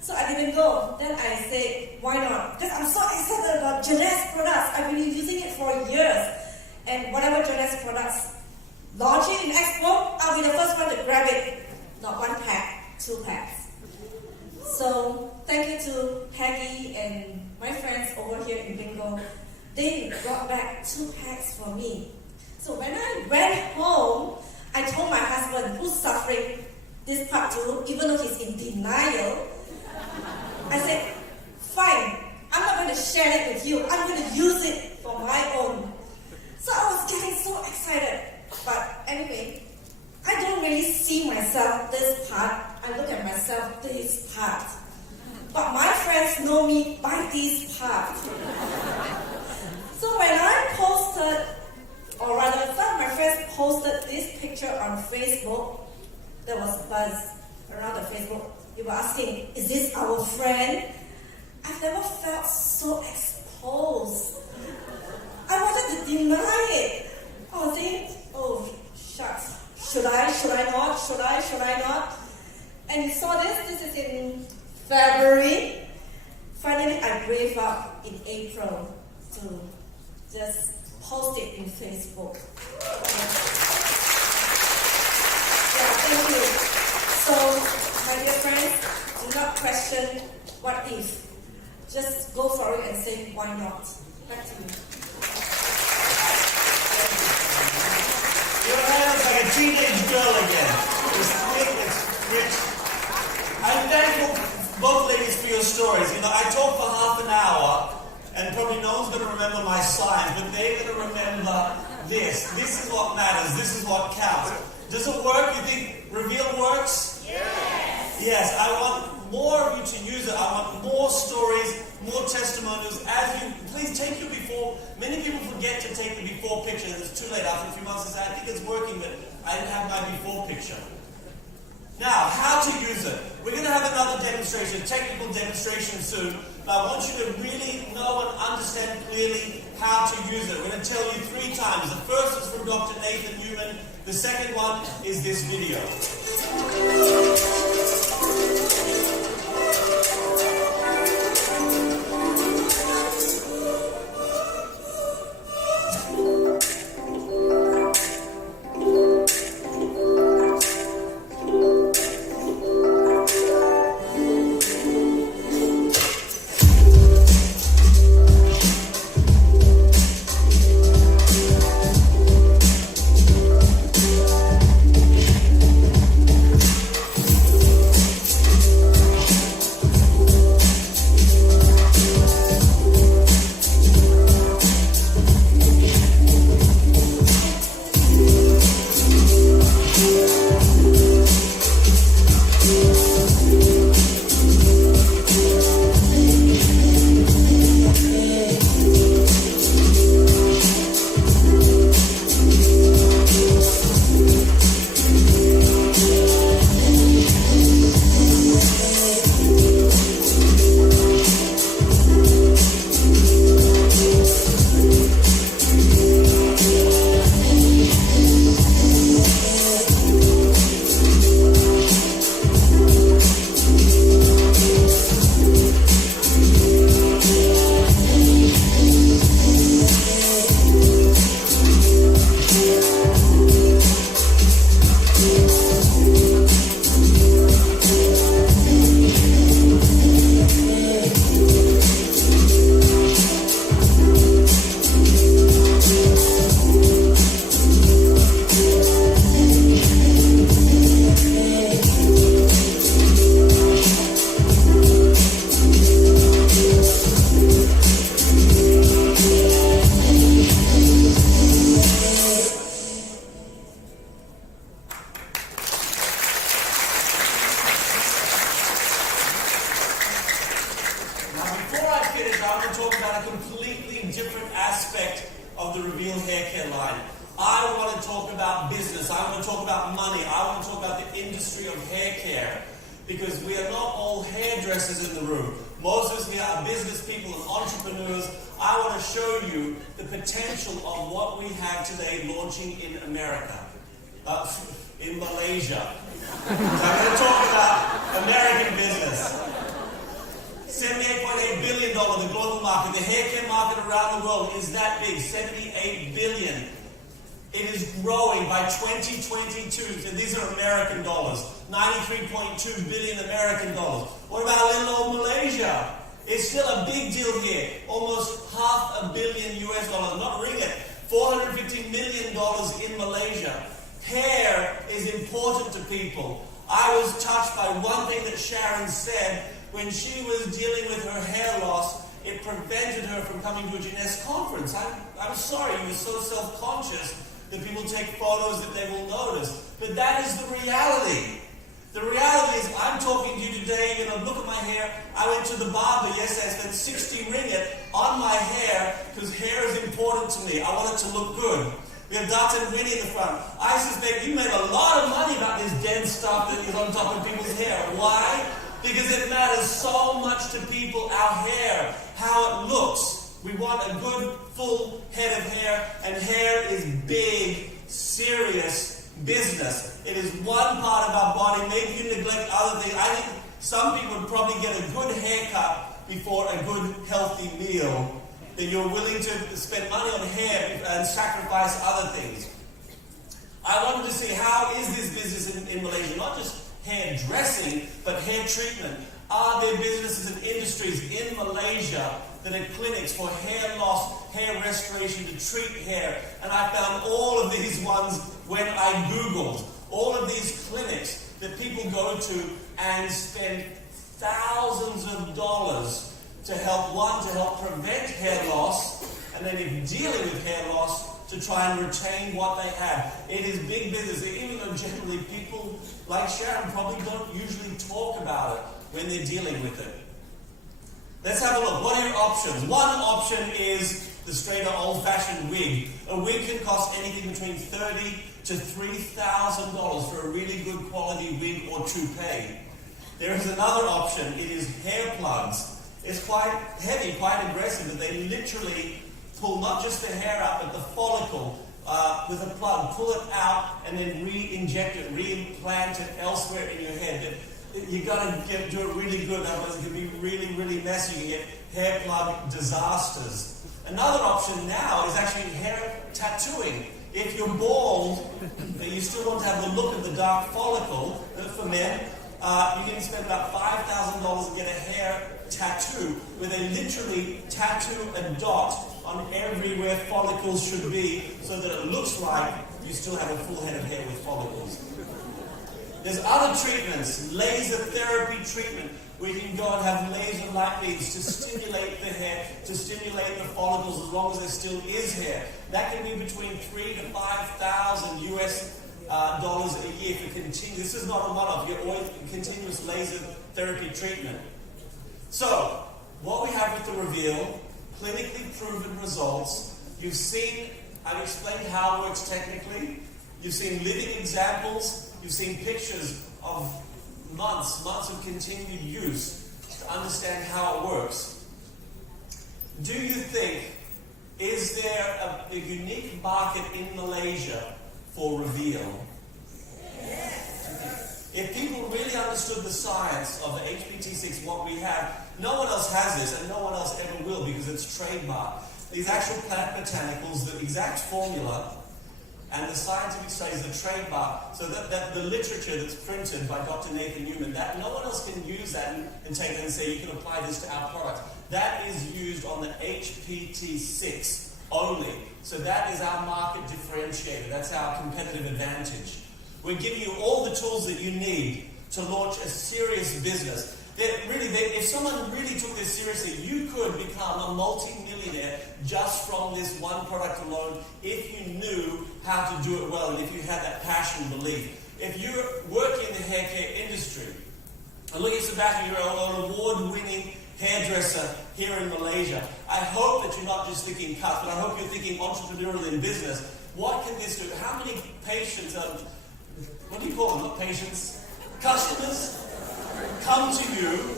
So I didn't go. Then I said, why not? Because I'm so excited about Jeunesse products. I've been using it for years. And whatever Jeunesse products launch it in Expo, I'll be the first one to grab it. Not 1 pack, 2 packs. So thank you to Peggy and my friends over here in Bingo. They brought back 2 packs for me. So when I went home, I told my husband, who's suffering this part too, even though he's in denial, I said, fine, I'm not going to share it with you. I'm going to use it for my own. So I was getting so excited. But anyway, I don't really see myself this part. I look at myself this part. But my friends know me by this part. So when I posted, or rather some of my friends posted this picture on Facebook, there was a buzz around the Facebook. They were asking, is this our friend? I've never felt so exposed. I wanted to deny it. I was saying, oh shucks, should I not? And you saw this is in February. Finally, I brave up in April to just post it in Facebook. Yeah, thank you. So, my dear friends, do not question what if. Just go for it and say, why not? Back to you. Your hair is like a teenage girl again. It's thick, it's rich. I'm thankful, both ladies, for your stories. You know, I talk for half an hour, and probably no one's going to remember my signs, but they're going to remember this. This is what matters. This is what counts. Does it work? You think RVL works? Yes. Yes, I want more of you to use it. I want more stories, more testimonials. As you, please take your before. Many people forget to take the before picture. It's too late after a few months. They say, I think it's working, but I didn't have my before picture. Now, how to use it. We're going to have another demonstration, a technical demonstration soon. But I want you to really know and understand clearly how to use it. We're going to tell you 3 times. The first is from Dr. Nathan Newman. The second one is this video. about business. I want to talk about money. I want to talk about the industry of hair care. Because we are not all hairdressers in the room. Most of us here are business people and entrepreneurs. I want to show you the potential of what we have today launching in America. In Malaysia. So I'm going to talk about American business. $78.8 billion, the global market. The hair care market around the world is that big, $78 billion. It is growing by 2022. So these are American dollars. 93.2 billion American dollars. What about little old Malaysia? It's still a big deal here. Almost $500 million US dollars, not ringgit. $450 million in Malaysia. Hair is important to people. I was touched by one thing that Sharon said when she was dealing with her hair loss. It prevented her from coming to a Jeunesse conference. I'm sorry, you were so self-conscious that people take photos that they will notice. But that is the reality. The reality is, I'm talking to you today, you're going to look at my hair. I went to the barber yesterday, I spent 60 ringgit on my hair, because hair is important to me. I want it to look good. We have Dr. and Winnie in the front. I suspect you made a lot of money about this dead stuff that is on top of people's hair. Why? Because it matters so much to people, our hair, how it looks. We want a good, full head of hair, and hair is big, serious business. It is one part of our body. Maybe you neglect other things. I think some people would probably get a good haircut before a good, healthy meal. That you're willing to spend money on hair and sacrifice other things. I wanted to see, how is this business in Malaysia? Not just hair dressing, but hair treatment. Are there businesses and industries in Malaysia that are clinics for hair loss, hair restoration, to treat hair? And I found all of these ones when I Googled. All of these clinics that people go to and spend thousands of dollars to help prevent hair loss, and then if dealing with hair loss, to try and retain what they have. It is big business, even though generally people like Sharon probably don't usually talk about it when they're dealing with it. Let's have a look. What are your options? One option is the straight or old-fashioned wig. A wig can cost anything between $30,000 to $3,000 for a really good quality wig or toupee. There is another option. It is hair plugs. It's quite heavy, quite aggressive, but they literally pull not just the hair out, but the follicle with a plug, pull it out, and then re-inject it, re-implant it elsewhere in your head. You got to do it really good, otherwise it can be really, really messy. You can get hair plug disasters. Another option now is actually hair tattooing. If you're bald, but you still want to have the look of the dark follicle, for men, you can spend about $5,000 and get a hair tattoo, where they literally tattoo a dot on everywhere follicles should be, so that it looks like you still have a full head of hair with follicles. There's other treatments, laser therapy treatment, where you can go and have laser light beams to stimulate the hair, to stimulate the follicles as long as there still is hair. That can be between $3,000 to $5,000 US dollars a year for continuous. This is not a one-off, you're always continuous laser therapy treatment. So, what we have with the RVL, clinically proven results. You've seen, I've explained how it works technically. You've seen living examples. You've seen pictures of months of continued use to understand how it works. Do you think, is there a unique market in Malaysia for RVL? If people really understood the science of the HPT6, what we have, no one else has this, and no one else ever will, because it's trademarked. These actual plant botanicals, the exact formula, and the scientific studies are trademarked, so that the literature that's printed by Dr. Nathan Newman, that no one else can use that and take it and say, you can apply this to our product. That is used on the HPT6 only. So that is our market differentiator. That's our competitive advantage. We're giving you all the tools that you need to launch a serious business. If someone really took this seriously, you could become a multi-millionaire just from this one product alone if you knew how to do it well and if you had that passion and belief. If you're working in the hair care industry, and look at Sebastian, you're an award-winning hairdresser here in Malaysia. I hope that you're not just thinking cuts, but I hope you're thinking entrepreneurial in business. what can this do? How many patients, what do you call them? Not patients, customers come to you.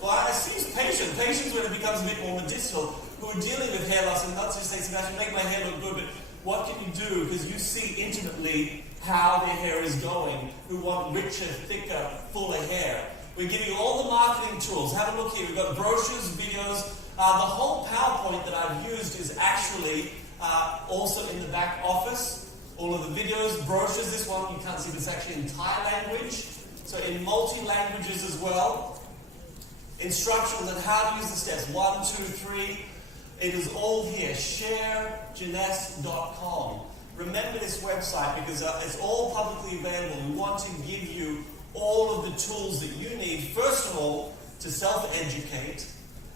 Well, I see patients when it becomes a bit more medicinal, who are dealing with hair loss and not just say, Sebastian, make my hair look good, but what can you do? Because you see intimately how their hair is going, who want richer, thicker, fuller hair. We're giving you all the marketing tools. Have a look here. We've got brochures, videos. The whole PowerPoint that I've used is actually also in the back office. All of the videos, brochures. This one you can't see, but it's actually in Thai language. So in multi-languages as well. Instructions on how to use the steps. 1, 2, 3. It is all here. Sharejeunesse.com. Remember this website because it's all publicly available. We want to give you all of the tools that you need, first of all, to self-educate,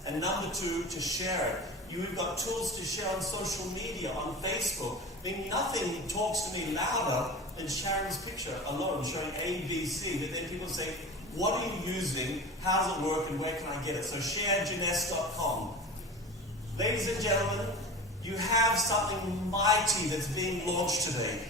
and number 2, to share it. You've got tools to share on social media, on Facebook. I mean, nothing talks to me louder than Sharon's picture alone, showing A, B, C. But then people say, what are you using? How does it work? And where can I get it? So sharejeunesse.com. Ladies and gentlemen, you have something mighty that's being launched today.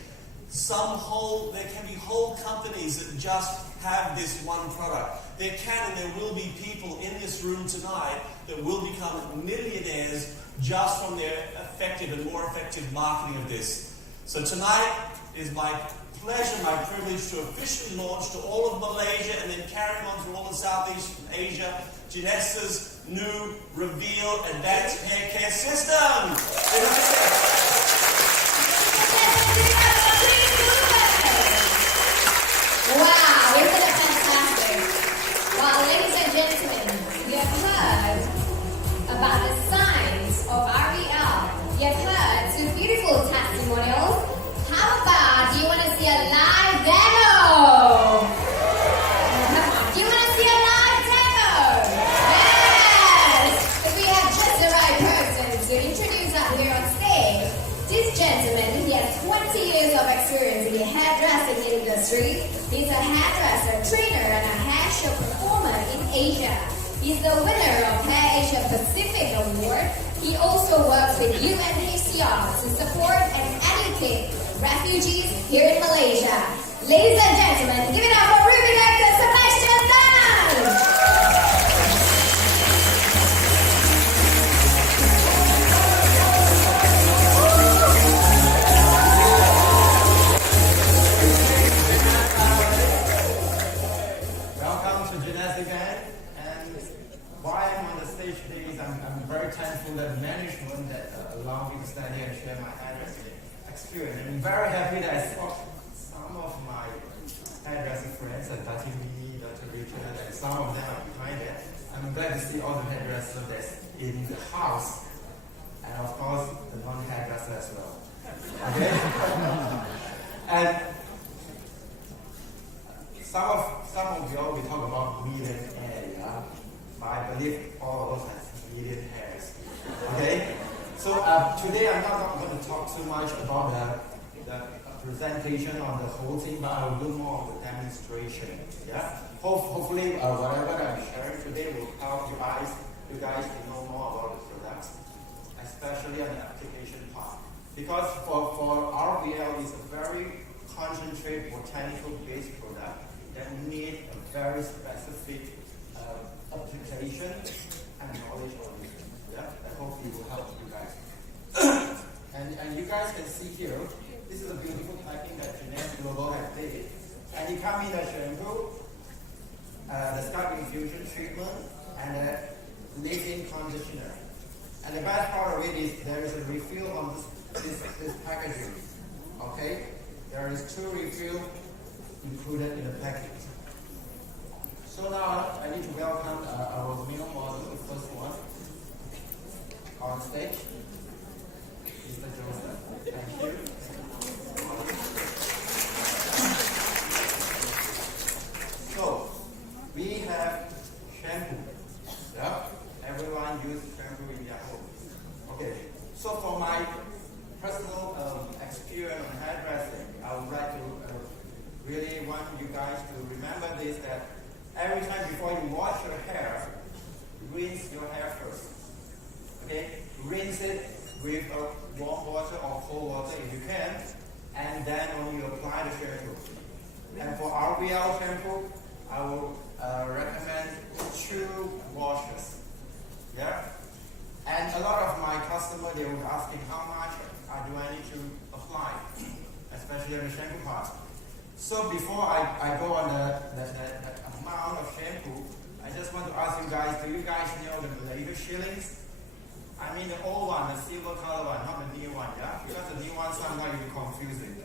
There can be whole companies that just have this one product. There can and there will be people in this room tonight that will become millionaires just from their effective and more effective marketing of this. So tonight is my pleasure, my privilege to officially launch to all of Malaysia and then carrying on through all of Southeast Asia, Jeunesse's new RVL Advanced Hair Care System. Wow, isn't it fantastic? Well, ladies and gentlemen, you have heard about the science of RVL. You have heard two beautiful testimonials. How about, do you want to see a live demo? Do you want to see a live demo? Yes! If we have just the right person to introduce us here on stage, this gentleman, he has 20 years of experience in the hairdressing industry. He's a hairdresser, trainer, and a hair show performer in Asia. He's the winner of Hair Asia Pacific Award. He also works with UNHCR to support and educate refugees here in Malaysia. Ladies and gentlemen, give it up for Ruby Director Sebastian Tan! Welcome to Jeunesse again, and while I'm on the stage today, I'm very thankful that management that allowed me to stand here and share my hairdressing experience. I'm very happy that I saw some of my hairdressing friends, Dr. Me, Dr. Richard, and some of them are behind there. I'm glad to see all the hairdressers that's in the house, and of course the non-hairdresser as well. Okay? And some of you all will talk about millionaire, yeah? But I believe all of us have million hairs. Okay? So today I'm not going to talk too much about the presentation on the whole thing, but I will do more of the demonstration. Yeah? Hopefully whatever I'm sharing today will help you guys to know more about the products, especially on the application part. Because for RVL is a very concentrated botanical-based product that need a very specific application and knowledge of it. Yeah, that hopefully will help you guys. and you guys can see here, this is a beautiful packing that Jeunesse Global has made. And it comes in a shampoo, the scalp infusion treatment, and a leave-in conditioner. And the best part of it is there is a refill on this packaging. Okay, there is 2 refills included in the package. So now I need to welcome our male model, the first one, on stage, Mr. Joseph. Thank you. So we have shampoo. Yeah, everyone uses shampoo in their home. Okay. So for my personal experience on hairdressing, I would like to really want you guys to remember this, that every time before you wash your hair, rinse your hair first. Okay? Rinse it with a warm water or cold water if you can, and then only you apply the shampoo. And for RVL shampoo, I will recommend 2 washes. Yeah? And a lot of my customers, they were asking how much do I need to apply, especially on the shampoo part. So before I go on the amount of shampoo, I just want to ask you guys, do you guys know the Malaysia shillings? I mean the old one, the silver color one, not the new one, yeah? Because the new one sometimes will be confusing.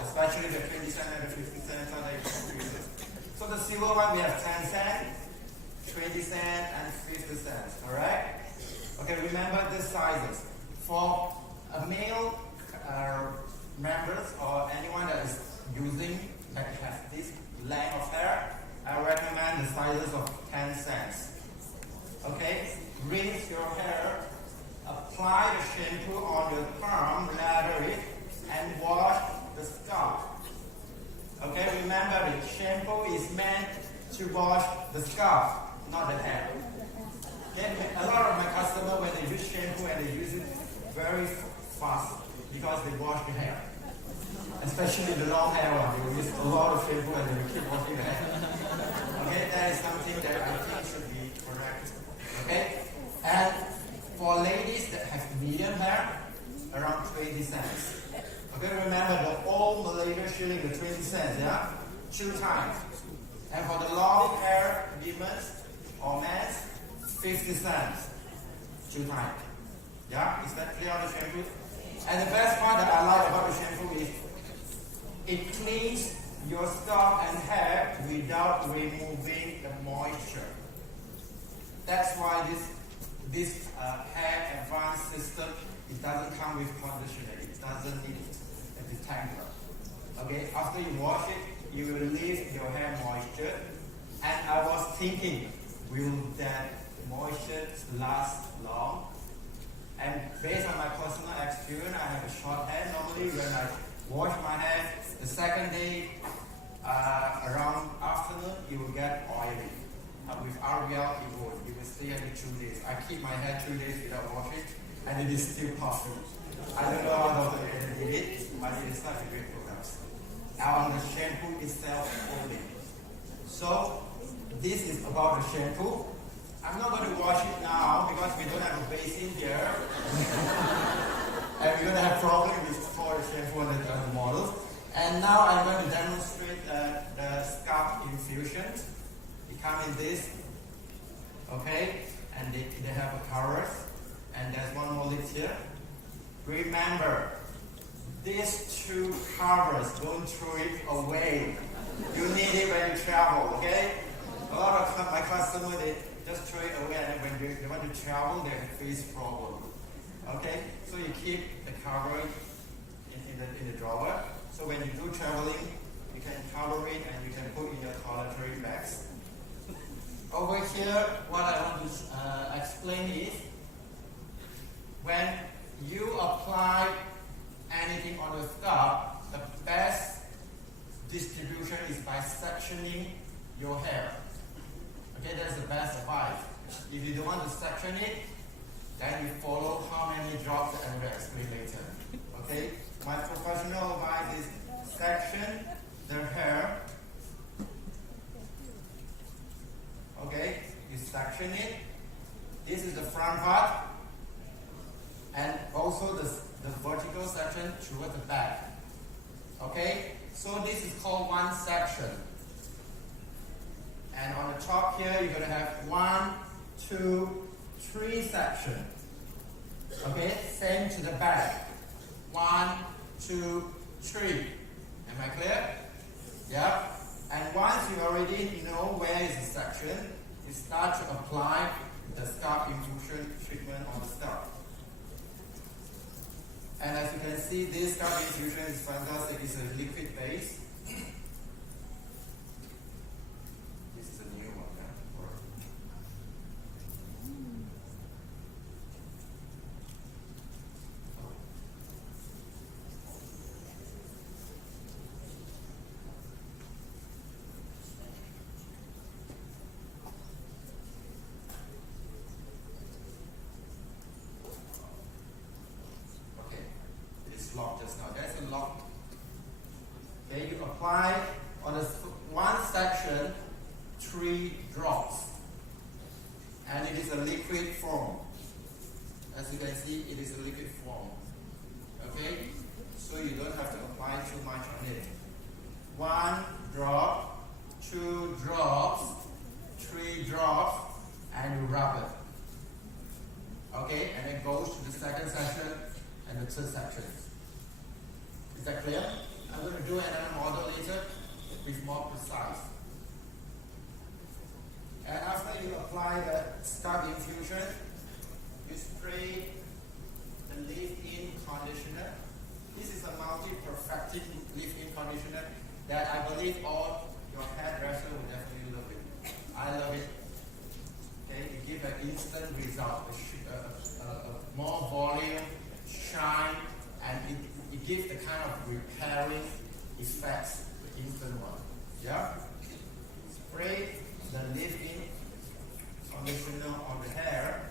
Especially the 20 cent and the 50 cent, sometimes confusing. So the silver one, we have 10 cent, 20 cent, and 50 cents, alright? Okay, remember the sizes. For a male members or anyone that is using, that has this length of hair, I recommend the sizes of 10 cents. Okay, rinse your hair, apply the shampoo on your palm, lather it, and wash the scalp. Okay, remember the shampoo is meant to wash the scalp, not the hair. Okay? A lot of my customers, when they use shampoo and they use it very fast because they wash the hair. Especially the long hair one, they will use a lot of shampoo and they will keep washing the hair. Okay, that is something that I think should be corrected. Okay, and for ladies that have medium hair, around 20 cents. Okay, remember the old Malaysia shilling, the 20 cents, yeah? 2 times. And for the long hair women or men, 50 cents. 2 times. Yeah, is that clear on the shampoo? And the best part that I like about the shampoo is it cleans your scalp and hair without removing the moisture. That's why this hair advanced system, it doesn't come with conditioner. It doesn't need a detangler. Okay, after you wash it, you will leave your hair moisture. And I was thinking, will that moisture last long? And based on my personal experience, I have a short hair. Normally, when I wash my hair, the second day, around afternoon, it will get oily. With RVL, it will stay every 2 days. I keep my hair 2 days without washing, and it is still puffy. I don't know how Dr. did it, but it is such a great product. Now on the shampoo itself only. So, this is about the shampoo. I'm not going to wash it now because we don't have a basin here. And we're going to have problems with for the shampoo and the models. And now I'm going to demonstrate the scalp infusion. It comes in this, okay? And they have a covers. And there's one more lid here. Remember, these 2 covers, don't throw it away. You need it when you travel, okay? A lot of my customers, they just throw it away, and when they want to travel, they face problem. Okay, so you keep the cover in the drawer. So when you do traveling, you can cover it and you can put in your toiletry bags. Over here, what I want to explain is when you apply anything on your scalp, the best distribution is by sectioning your hair. Okay, that's the best advice. If you don't want to section it, then you follow how many drops and we'll explain later. Okay? My professional advice is section the hair. Okay? You section it. This is the front part. And also the vertical section toward the back. Okay? So this is called one section. And on the top here, you're going to have 1, 2, 3 sections. Okay, same to the back. 1, 2, 3. Am I clear? Yeah. And once you already know where is the section, you start to apply the scalp infusion treatment on the scalp. And as you can see, this scalp infusion is fantastic. It's a liquid base. Okay. just now. There's a lock. Okay, you apply on the one section 3 drops, and it is a liquid form. As you can see, it is a liquid form. Okay, so you don't have to apply too much on it. 1 drop, 2 drops, 3 drops, and you rub it. Okay, and it goes to the second section and the third section. Is that clear? I'm going to do another model later with more precise. And after you apply the scalp infusion, you spray the leave-in conditioner. This is a multi-perfecting leave-in conditioner that I believe all your hairdresser will definitely love it. I love it. Okay, it gives an instant result, a more volume, shine, and it gives the kind of repairing effects, the instant one. Yeah? Spray the leave-in conditioner on the hair.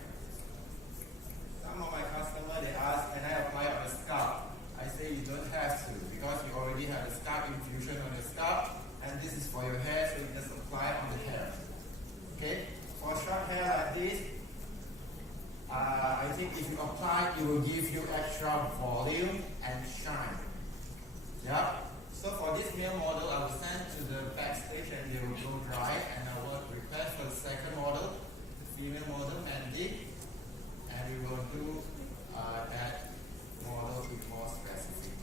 Some of my customers, they ask, can I apply on the scalp? I say you don't have to, because you already have a scalp infusion on your scalp, and this is for your hair, so you just apply on the hair. Okay? For short hair like this, I think if you apply, it will give you extra volume and shine. Yeah? So for this male model, I will send to the backstage and they will blow dry, and I will prepare for the second model, the female model, Mandy, and we will do that model with more specific.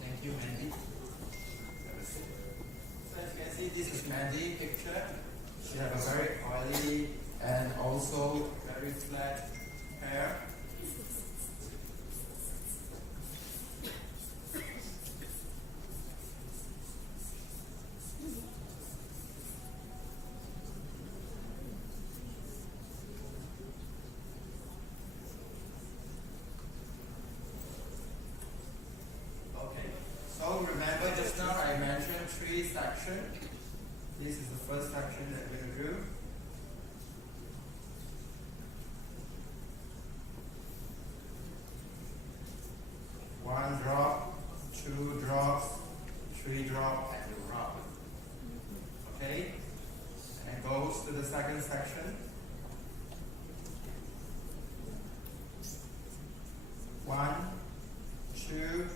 Thank you, Mandy. So as you can see, this is Mandy picture. She has a very oily and also very flat hair. Okay, so remember just now I mentioned 3 sections. This is the first section that we're going to do. One drop, 2 drops, 3 drops, and you rub. Okay? And it goes to the second section. 1, 2,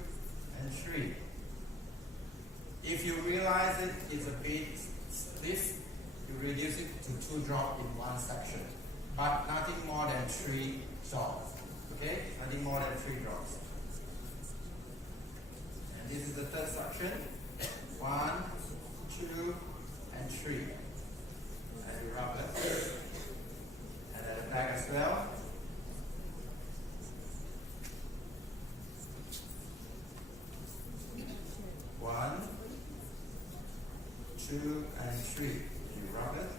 and 3. If you realize it is a bit stiff, you reduce it to 2 drops in one section, but nothing more than 3 drops. Okay? Nothing more than 3 drops. And this is the third section. 1, 2, and 3. And you rub it. And at the back as well. 1, 2, and 3. You rub it.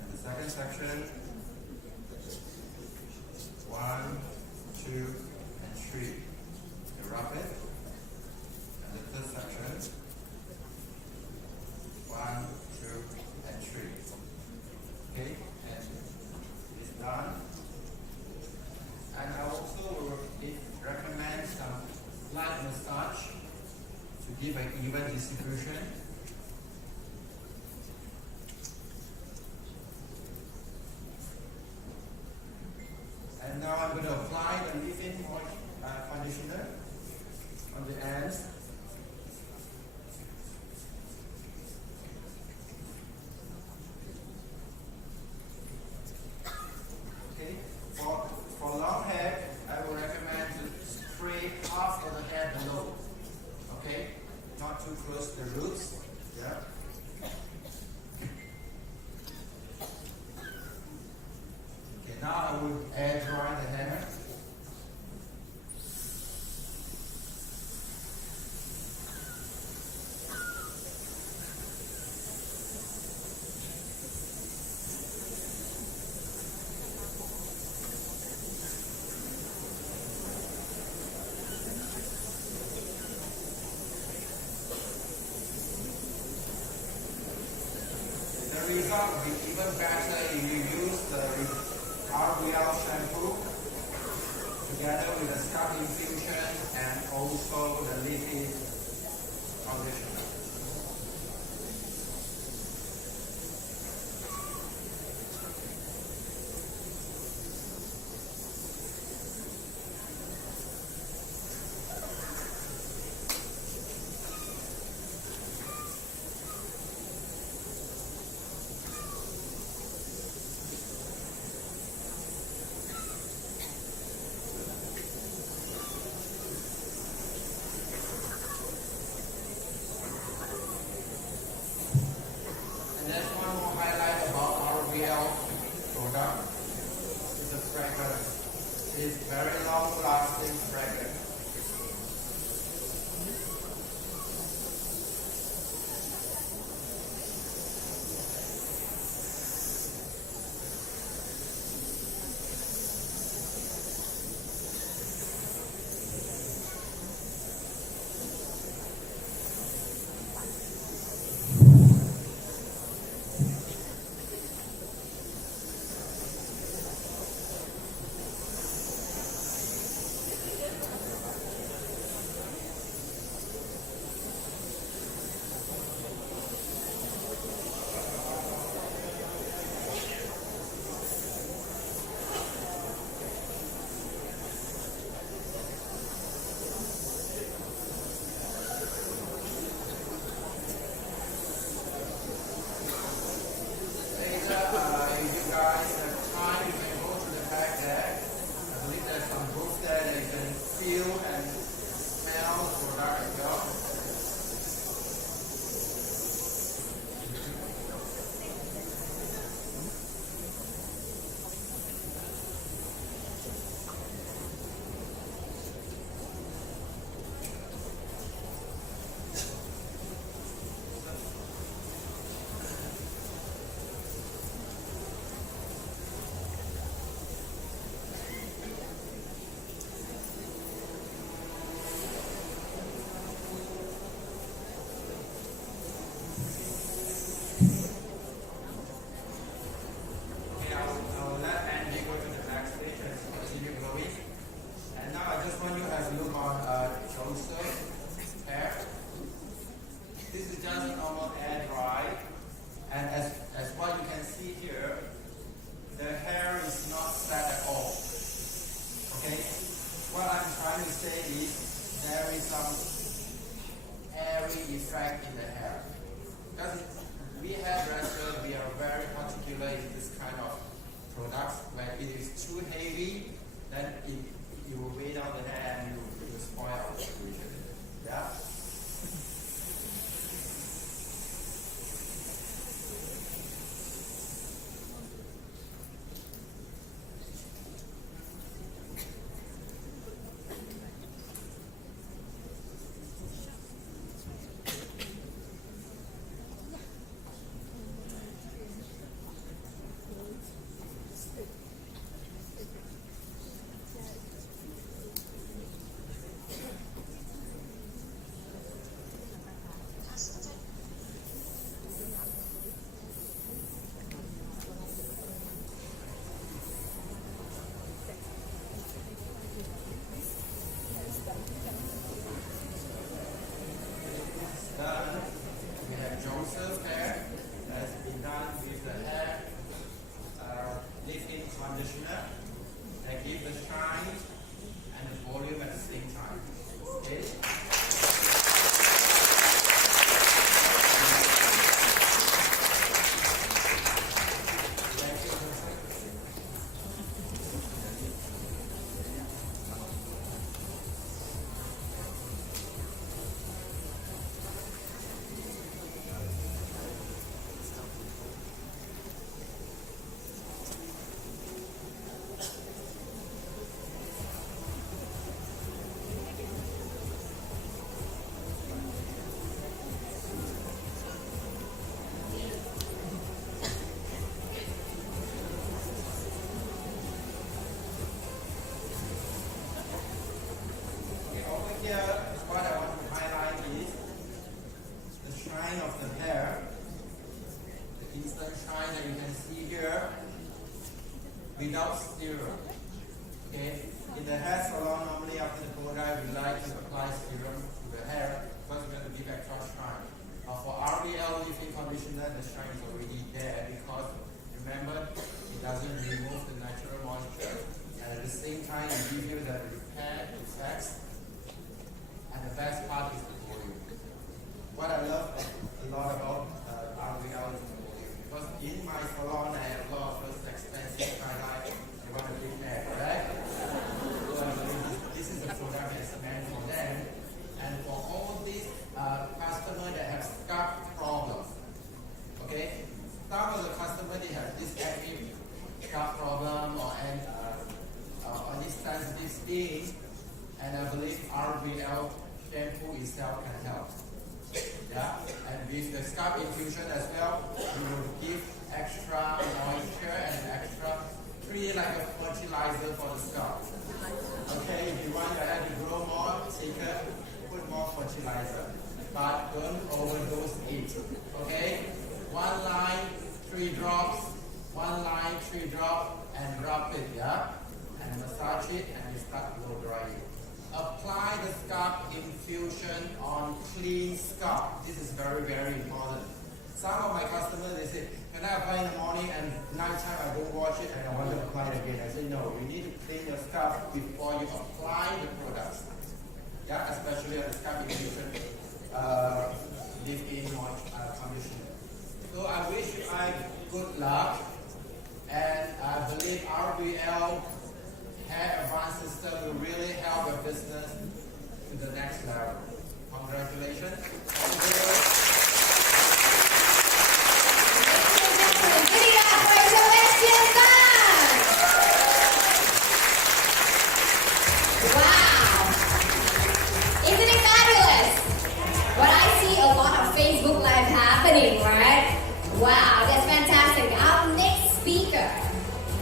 And the second section. 1, 2, and 3. You rub it. And the third section. 1, 2, and 3. Okay, and it's done. And I also recommend some light massage to give an even distribution. And now I'm going to apply the leave-in conditioner on the ends. Okay, for long hair, I will recommend to spray half of the hair below. Okay, not too close to the roots. Yeah. Okay, now I will air dry the hair. The result will be even better if you use the RVL shampoo to together with the scalp infusion and also the leafy conditioner. And there's one more highlight about RVL product. It's a fragrance. It's very long-lasting fragrance. If you guys have time, you can go to the back there. I believe there's some books there that you can feel and smell the product as well. Okay, I'll let Andy go to the next stage and continue going. And now I just want you to have a look on Joseph's hair. This is just a normal air dry. And as what you can see here, the hair is not flat at all. Okay? What I'm trying to say is there is some airy effect in the hair. Because we hairdressers, we are very particular in this kind of products. When it is too heavy, then it will weigh down the hair and it will spoil our illusion. Yeah? Done. We have Joseph's hair that's been done with the hair lifting conditioner that gives the shine and the volume at the same time. Okay? Thank you, Joseph. Here, what I want to highlight is the shine of the hair, the instant shine that you can see here without steroid. Okay, In the hair salon, normally after the product, we like to apply serum to the hair because we're going to give extra shine. For RVL leave-in conditioner, the shine is already there because remember, it doesn't remove the natural moisture, and at the same time, it gives you the repair effects. And the best part is the volume. What I love a lot about RVL is the volume because in my salon, I have a lot of those expensive highlights. They want a big hair, correct? This is the product that's meant for them. And for all these customers that have scalp problems, okay? Some of the customers, they have this active scalp problem or any sensitive skin, and I believe RVL shampoo itself can help. Yeah? And with the scalp infusion as well, we will give extra moisture and extra, treat it like a fertilizer for the scalp. Okay, if you want your hair to grow more thicker, put more fertilizer. But don't overdose it. Okay? 1 line, 3 drops, 1 line, 3 drops, and drop it, yeah? And massage it, and you start blow drying. Apply the scalp infusion on clean scalp. This is very, very important. Some of my customers, they say, can I apply in the morning and nighttime I don't wash it and I want to apply it again? I say, no, you need to clean your scalp before you apply the products. Yeah, especially on the scalp infusion leave-in conditioner. So I wish you good luck, and I believe RVL hair advanced system will really help your business to the next level. Congratulations. Wow! Isn't it fabulous? What I see a lot of Facebook Live happening, right? Wow, that's fantastic. Our next speaker,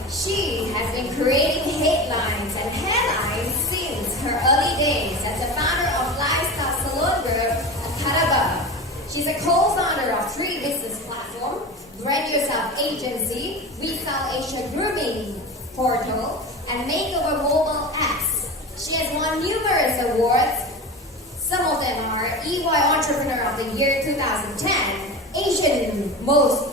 she has been creating headlines and headlines since her early days as the founder of lifestyle salon group Akadaba. She's a co-founder of 3 business platforms, Brand Yourself Agency, We Sell Asia Grooming Portal, and Makeover Mobile Apps. She has won numerous awards. Some of them are EY Entrepreneur of the Year 2010, Asia Most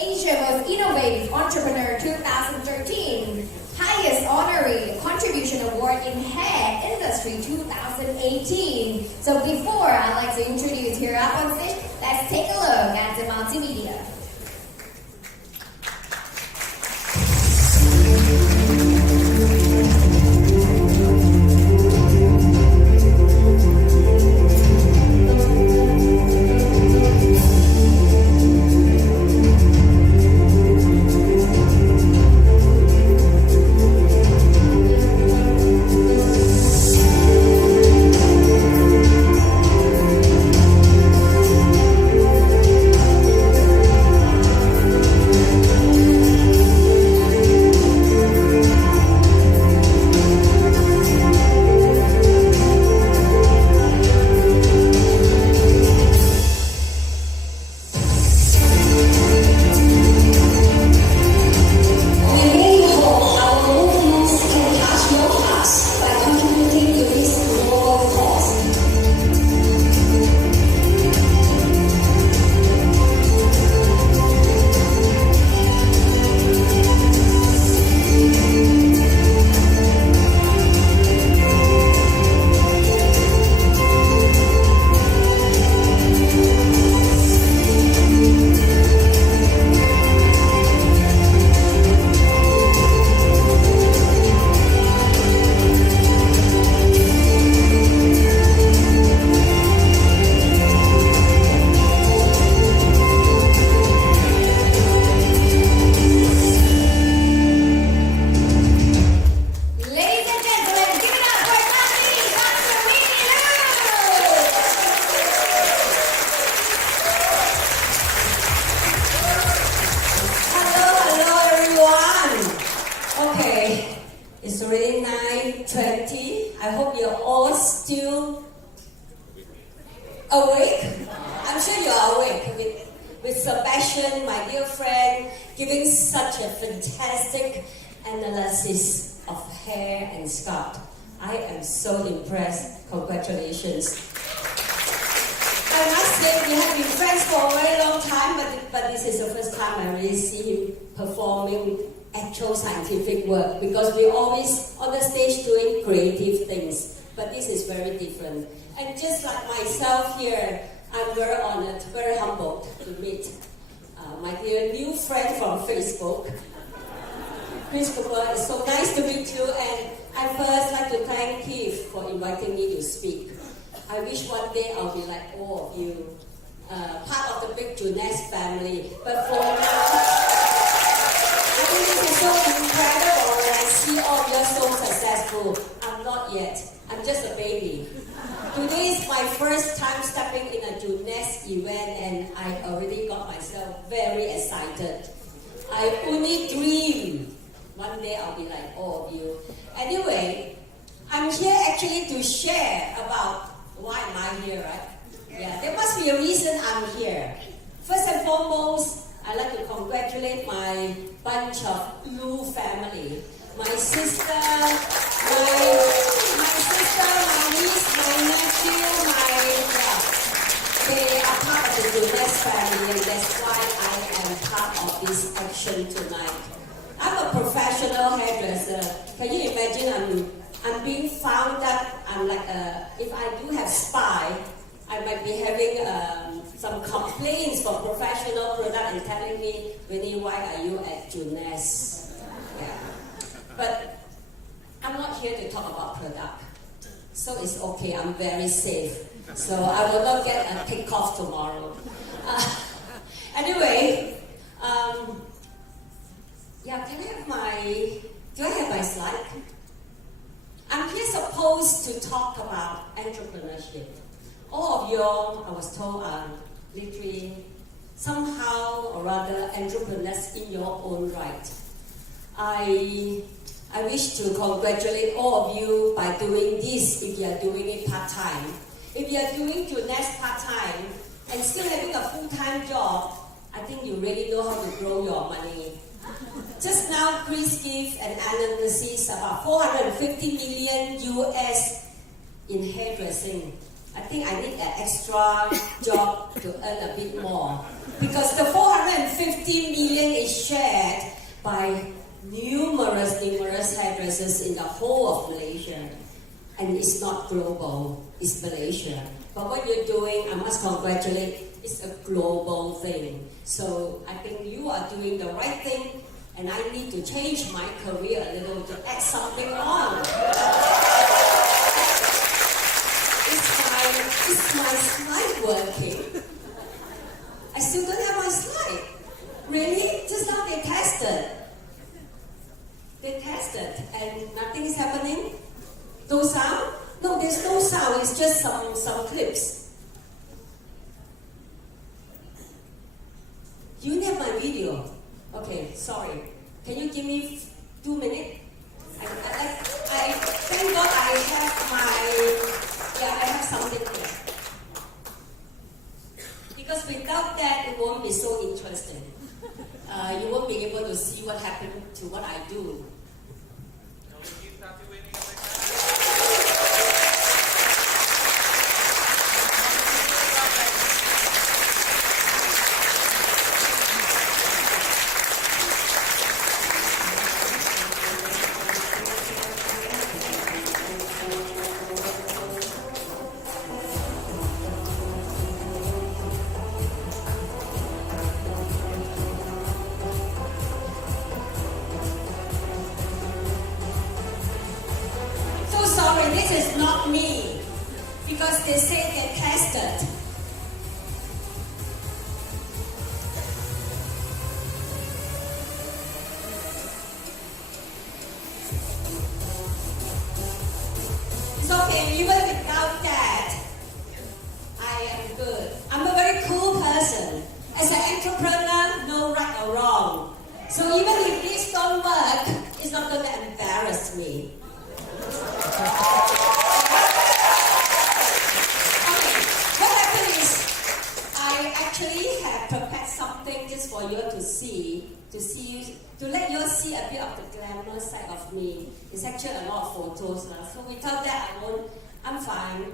Innovative Entrepreneur 2013, Highest Honorary Contribution Award in Hair Industry 2018. So before I'd like to introduce her up on stage, let's take a look at the multimedia. Awake? I'm sure you are awake with Sebastian, my dear friend, giving such a fantastic analysis of hair and scalp. I am so impressed. Congratulations. I must say, we have been friends for a very long time, but this is the first time I really see him performing actual scientific work, because we're always on the stage doing creative things. But this is very different. And just like myself here, I'm very honored, very humbled to meet my dear new friend from Facebook. Christopher, it's so nice to meet you, and I first like to thank Keith for inviting me to speak. I wish one day I'll be like all of you, part of the big Jeunesse family. But for now, I think this is so incredible, and I see all of you so successful. I'm not yet. I'm just a baby. Today is my first time stepping in a Jeunesse event, and I already got myself very excited. I only dream one day I'll be like all of you. Anyway, I'm here actually to share about why am I here, right? Yeah, there must be a reason I'm here. First and foremost, I'd like to congratulate my bunch of Lu family. My sister, my niece, my nephew, they are part of the Jeunesse family, and that's why I am part of this action tonight. I'm a professional hairdresser. Can you imagine I'm being found that I'm like if I do have spy, I might be having some complaints from professional product and telling me, Winnie, why are you at Jeunesse? Yeah. But I'm not here to talk about product. So it's okay, I'm very safe. So I will not get a takeoff tomorrow. Anyway, yeah, do I have my slide? I'm here supposed to talk about entrepreneurship. All of y'all, I was told, are literally somehow or rather entrepreneurs in your own right. I wish to congratulate all of you by doing this if you are doing it part-time. If you are doing Jeunesse part-time and still having a full-time job, I think you really know how to grow your money. Just now, Chris gave an analysis about 450 million US in hairdressing. I think I need an extra job to earn a bit more, because the 450 million is shared by numerous hairdressers in the whole of Malaysia. And it's not global, it's Malaysia. But what you're doing, I must congratulate, it's a global thing. So I think you are doing the right thing, and I need to change my career a little to add something on. Is my slide working? I still don't have my slide. Really? Just now they tested. And nothing is happening? No sound? No, there's no sound. It's just some clips. You need my video. Okay, sorry. Can you give me 2 minutes? I thank God I have something here. Because without that, it won't be so interesting. You won't be able to see what happened to what I do. This is not me, because they say they tested. It's okay, even without that, I am good. I'm a very cool person. As an entrepreneur, no right or wrong. So even if this don't work, it's not going to embarrass me. I actually have prepared something just for you to see. to see you, to let you all see a bit of the glamorous side of me. It's actually a lot of photos. So without that, I'm fine.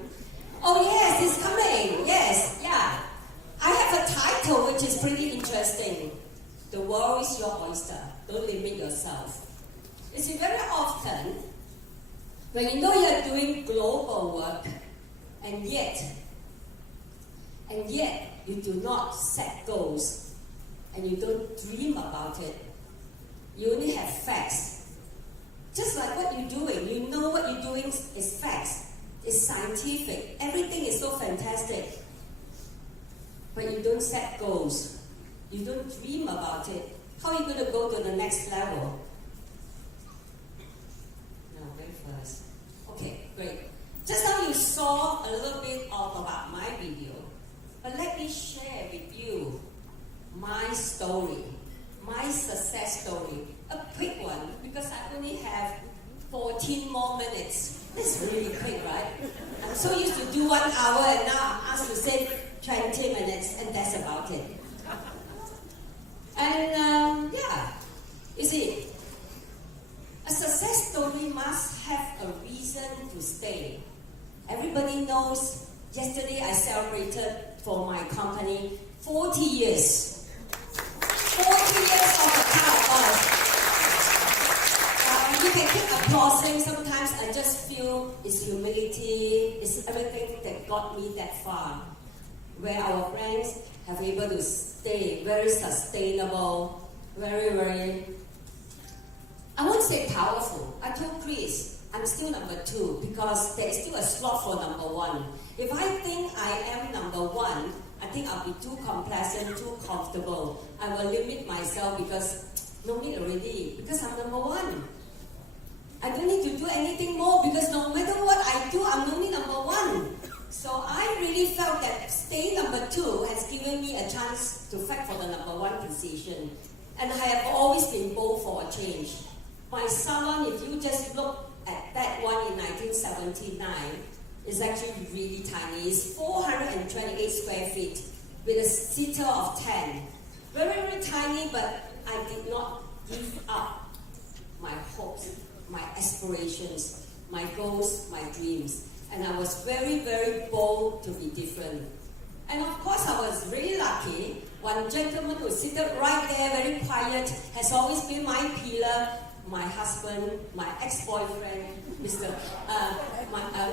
Oh yes, it's coming. Yes, yeah. I have a title which is pretty interesting. The world is your oyster. Don't limit yourself. It's very often when you know you're doing global work, and yet you do not set goals, and you don't dream about it. You only have facts. Just like what you're doing, you know what you're doing is facts. It's scientific. Everything is so fantastic. But you don't set goals. You don't dream about it. How are you going to go to the next level? No, wait first. Okay, great. Just now you saw a little bit about my video. But let me share with you my story, my success story. A quick one, because I only have 14 more minutes. That's really quick, right? I'm so used to do 1 hour, and now I'm asked to say 20 minutes, and that's about it. And yeah, you see, a success story must have a reason to stay. Everybody knows, yesterday I celebrated for my company 40 years. 40 years of the kind of us. You can keep applauding. Sometimes I just feel it's humility, it's everything that got me that far. Where our friends have able to stay very sustainable, very, I won't say powerful. I told Chris, I'm still number 2 because there is still a slot for number 1. If I think I am number 1, I think I'll be too complacent, too comfortable. I will limit myself because no need already, because I'm number 1. I don't need to do anything more because no matter what I do, I'm only number 1. So I really felt that staying number 2 has given me a chance to fight for the number 1 position. And I have always been bold for a change. My salon, if you just look at that one in 1979, is actually really tiny. It's 428 square feet with a seater of 10. Very, very tiny, but I did not give up my hopes, my aspirations, my goals, my dreams. And I was very, very bold to be different. And of course, I was really lucky. One gentleman who was seated right there, very quiet, has always been my pillar, my husband, my ex-boyfriend, Mr.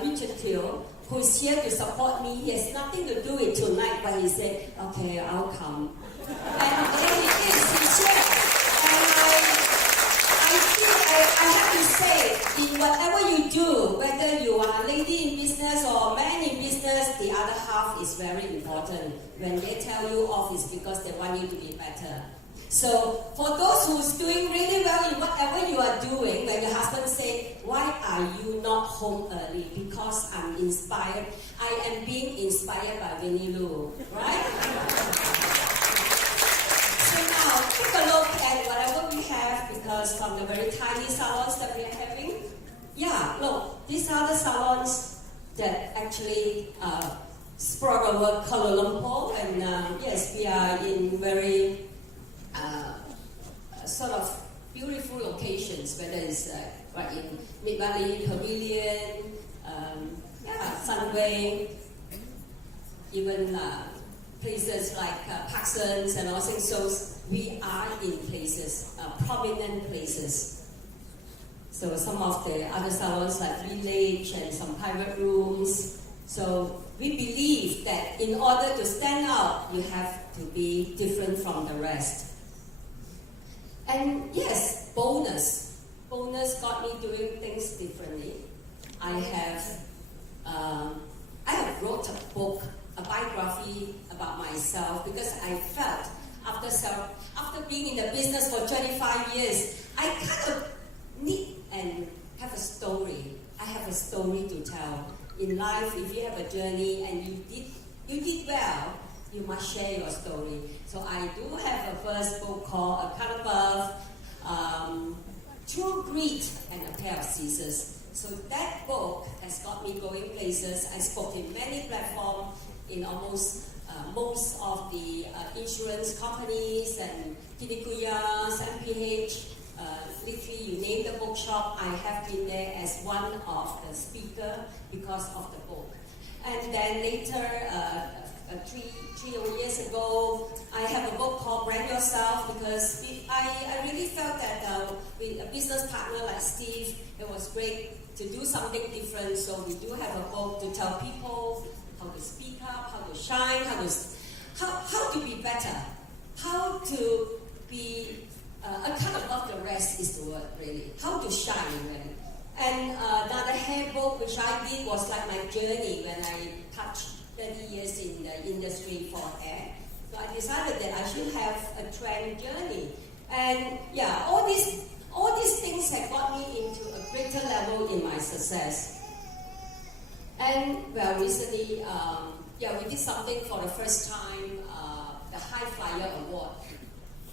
Richard Teo, who is here to support me. He has nothing to do with tonight, but he said, okay, I'll come. And there he is, he's here. And I have to say, in whatever you do, whether you are a lady in business or a man in business, the other half is very important. When they tell you off, it's because they want you to be better. So, for those who's doing really well in whatever you are doing, when your husband say, why are you not home early? Because I'm inspired. I am being inspired by Winnie Lu, right? So now, take a look at whatever we have, because from the very tiny salons that we are having, yeah, look, these are the salons that actually spread over Kuala Lumpur, and yes, we are in very sort of beautiful locations, whether it's right in Mid-Valley Pavilion, Sunway, even places like Paxson's and all things. So we are in places, prominent places. So some of the other salons like Village and some private rooms. So we believe that in order to stand out, you have to be different from the rest. And yes, bonus got me doing things differently. I have wrote a book, a biography about myself, because I felt after being in the business for 25 years, I kind of need and have a story. I have a story to tell. In life, if you have a journey and you did well, you must share your story. So I do have a first book called A Cut Above, True Grit, and A Pair of Scissors. So that book has got me going places. I spoke in many platforms in almost most of the insurance companies and Kinikuyas, MPH, literally you name the bookshop, I have been there as one of the speaker because of the book. And then later, 3 years ago, I have a book called Brand Yourself because I really felt that with a business partner like Steve, it was great to do something different. So we do have a book to tell people how to speak up, how to shine, how to be better, how to be a kind above the rest is the word really, how to shine really. And another hair book which I did was like my journey when I touched 30 years in the industry for hair. So I decided that I should have a trend journey. And yeah, all these things have got me into a greater level in my success. And well, recently, we did something for the first time, the High Flyer Award.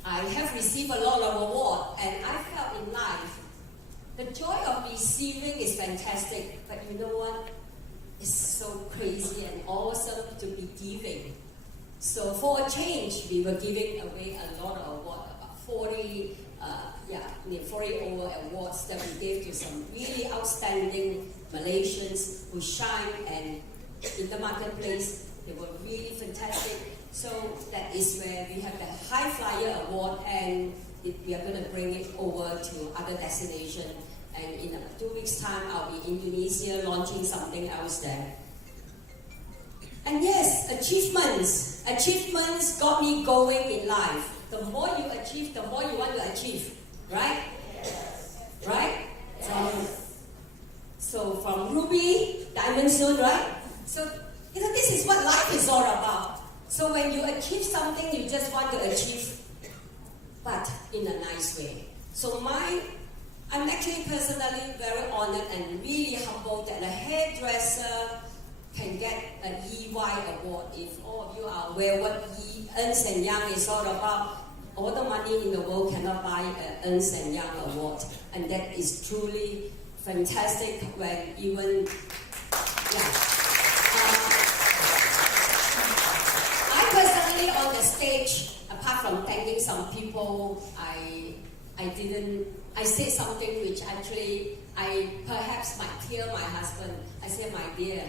I have received a lot of awards, and I felt in life, the joy of receiving is fantastic, but you know what? It's so crazy and awesome to be giving. So for a change, we were giving away a lot of awards, about 40 over awards that we gave to some really outstanding Malaysians who shine, and in the marketplace, they were really fantastic. So that is where we have the High Flyer Award, and we are going to bring it over to other destinations. And in 2 weeks' time, I'll be in Indonesia launching something else there. And yes, achievements got me going in life. The more you achieve, the more you want to achieve, right? Yes. Right? So from Ruby, Diamond soon, right? So this is what life is all about. So when you achieve something, you just want to achieve, but in a nice way. So I'm actually personally very honored and really humbled that a hairdresser can get an EY award. If all of you are aware what Ernst & Young is all about, all the money in the world cannot buy an Ernst & Young award. And that is truly fantastic when even, I personally on the stage, apart from thanking some people, I said something which actually I perhaps might tear my husband. I said, my dear,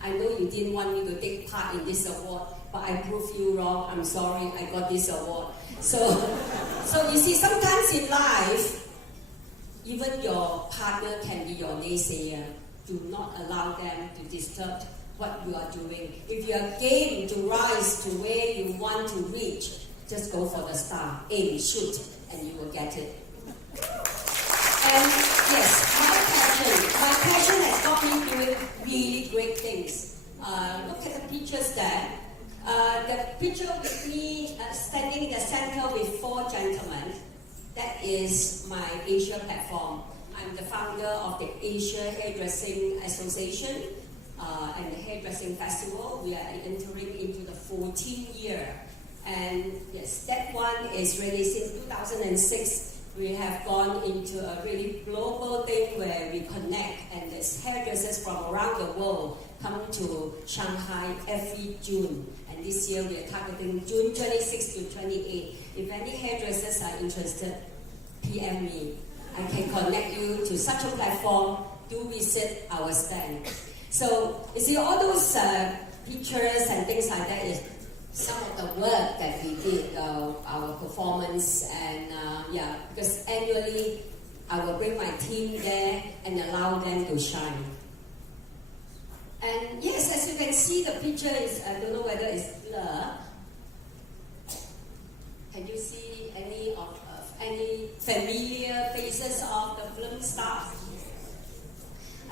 I know you didn't want me to take part in this award, but I proved you wrong. I'm sorry, I got this award. So you see, sometimes in life, even your partner can be your naysayer. Do not allow them to disturb what you are doing. If you are game to rise to where you want to reach, just go for the star, aim, shoot, and you will get it. And yes, my passion has got me doing really great things. Look at the pictures there. The picture with me standing in the center with 4 gentlemen, that is my Asia platform. I'm the founder of the Asia Hairdressing Association and the Hairdressing Festival. We are entering into the 14th year. And yes, that one is really since 2006. We have gone into a really global thing where we connect, and there's hairdressers from around the world come to Shanghai every June. And this year we are targeting June 26 to 28. If any hairdressers are interested, PM me. I can connect you to such a platform. Do visit our stand. So you see all those pictures and things like that is some of the work that we did, our performance, and because annually I will bring my team there and allow them to shine. And yes, as you can see, the picture is, I don't know whether it's blur. Can you see any familiar faces of the film stars?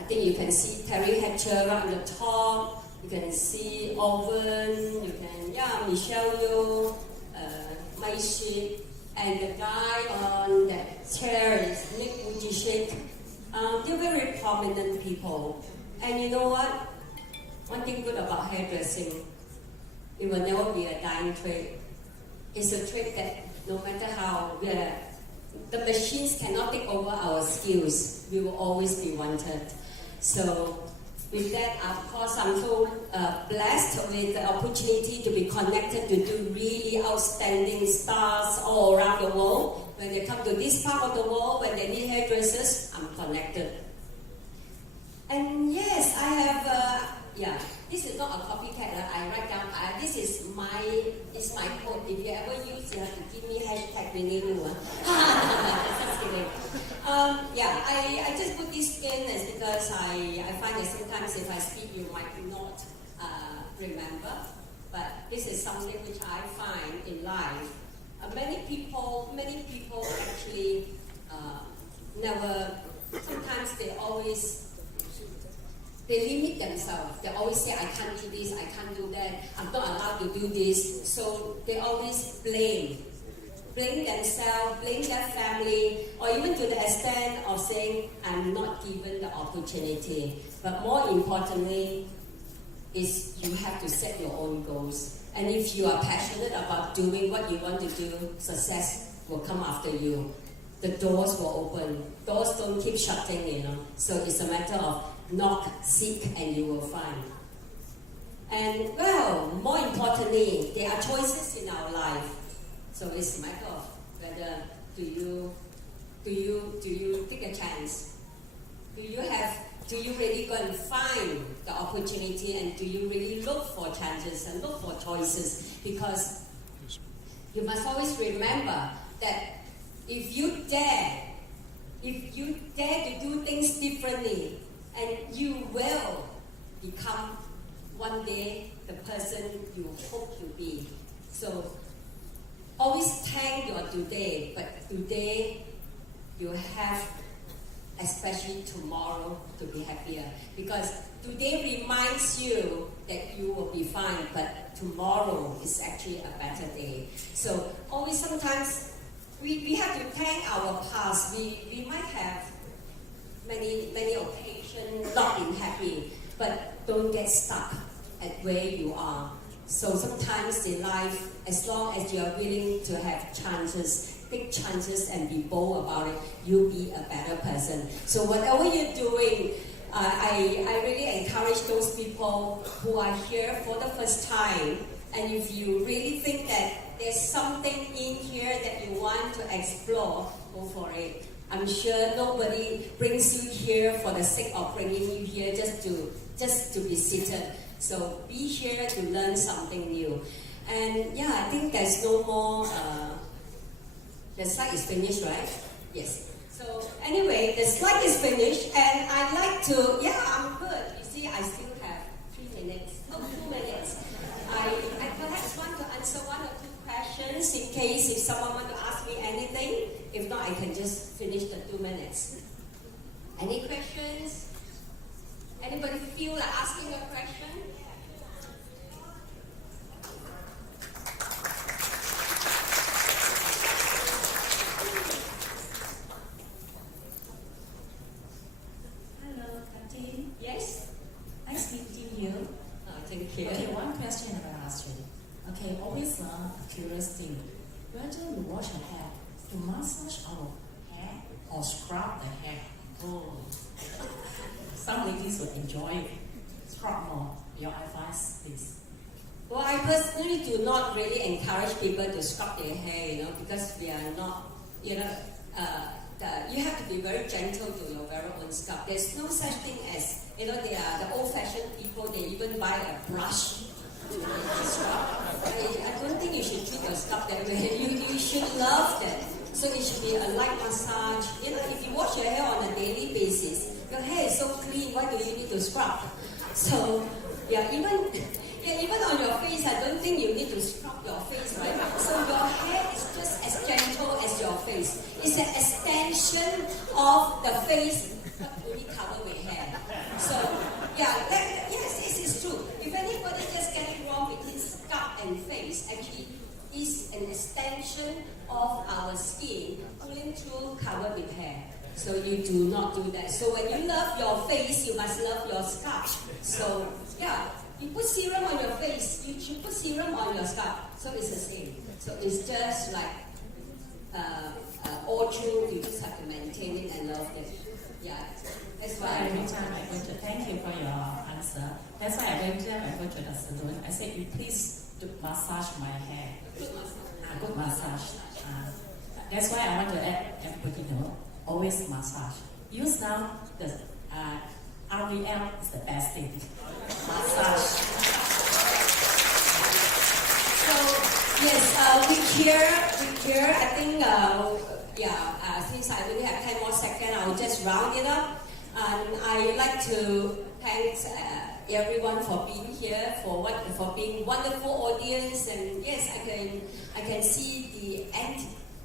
I think you can see Terry Hatcher right on the top. You can see Owen, Michelle Yeoh, Mai Shi, and the guy on that chair is Nick Vujicic. They're very prominent people. And you know what? One thing good about hairdressing, it will never be a dying trade. It's a trade that no matter how the machines cannot take over our skills, we will always be wanted. So With that, of course, I'm so blessed with the opportunity to be connected to do really outstanding stars all around the world. When they come to this part of the world, when they need hairdressers, I'm connected. And yes, I have, this is not a copycat. I write down, this is my quote. If you ever use, you have to give me hashtag Renelu. Just kidding. I just put this in is because I find that sometimes if I speak, you might not remember. But this is something which I find in life. Many people actually never, sometimes they limit themselves. They always say, I can't do this, I can't do that, I'm not allowed to do this. So they always blame themselves, blame their family, or even to the extent of saying, I'm not given the opportunity. But more importantly, is you have to set your own goals. And if you are passionate about doing what you want to do, success will come after you. The doors will open. Doors don't keep shutting, So it's a matter of knock, seek, and you will find. And more importantly, there are choices in our life. So it's a matter of whether do you take a chance? Do you really go and find the opportunity, and do you really look for chances and look for choices? Because you must always remember that if you dare to do things differently, and you will become one day the person you hope to be. So always thank your today, but today you have especially tomorrow to be happier. Because today reminds you that you will be fine, but tomorrow is actually a better day. So always sometimes we have to thank our past. We might have many occasions not being happy, but don't get stuck at where you are. So sometimes in life, as long as you are willing to have chances, take chances and be bold about it, you'll be a better person. So whatever you're doing, I really encourage those people who are here for the first time, and if you really think that there's something in here that you want to explore, go for it. I'm sure nobody brings you here for the sake of bringing you here just to be seated. So be here to learn something new. And I think there's no more. The slide is finished, right? Yes. So anyway, the slide is finished, and I'd like to. I'm good. You see, I still have 2 minutes. 2 minutes. I perhaps want to answer 1 or 2 questions in case if someone wants to ask me anything. If not, I can just finish the 2 minutes. Any questions? Anybody feel like asking a question? Hello, Captain. Yes? Nice meeting you. Thank you. Okay, one question I'm gonna ask you. Okay, always a curious thing. Whether you wash your hair, to massage our hair or scrub the hair? Oh, some ladies will enjoy it. Scrub more. Your advice, please. Well, I personally do not really encourage people to scrub their hair, because we are not, you have to be very gentle to your very own scalp. There's no such thing as, they are the old-fashioned people, they even buy a brush to scrub. I don't think you should treat your scalp that way. You should love that. So it should be a light massage. If you wash your hair on a daily basis, your hair is so clean, why do you need to scrub? So, even on your face, I don't think you need to scrub your face, right? So your hair is just as gentle as your face. It's an extension of the face, but only covered with hair. So, yes, this is true. If anybody just getting wrong between scalp and face, actually is an extension of our skin, pulling through covered with hair. So you do not do that. So when you love your face, you must love your scalp. So you put serum on your face, you should put serum on your scalp. So it's the same. So it's just like all through, you just have to maintain it and love it. Yeah, that's So why every time I go to, thank you for your answer. That's why every time I go to the salon, I say, you please do massage my hair. Good massage. That's why I want to let everybody know, always massage. Use now the RVL is the best thing. Massage. So yes, we care. I think since I only have 10 more seconds, I will just round it up. And I like to thank everyone for being here, for being wonderful audience. And yes, I can see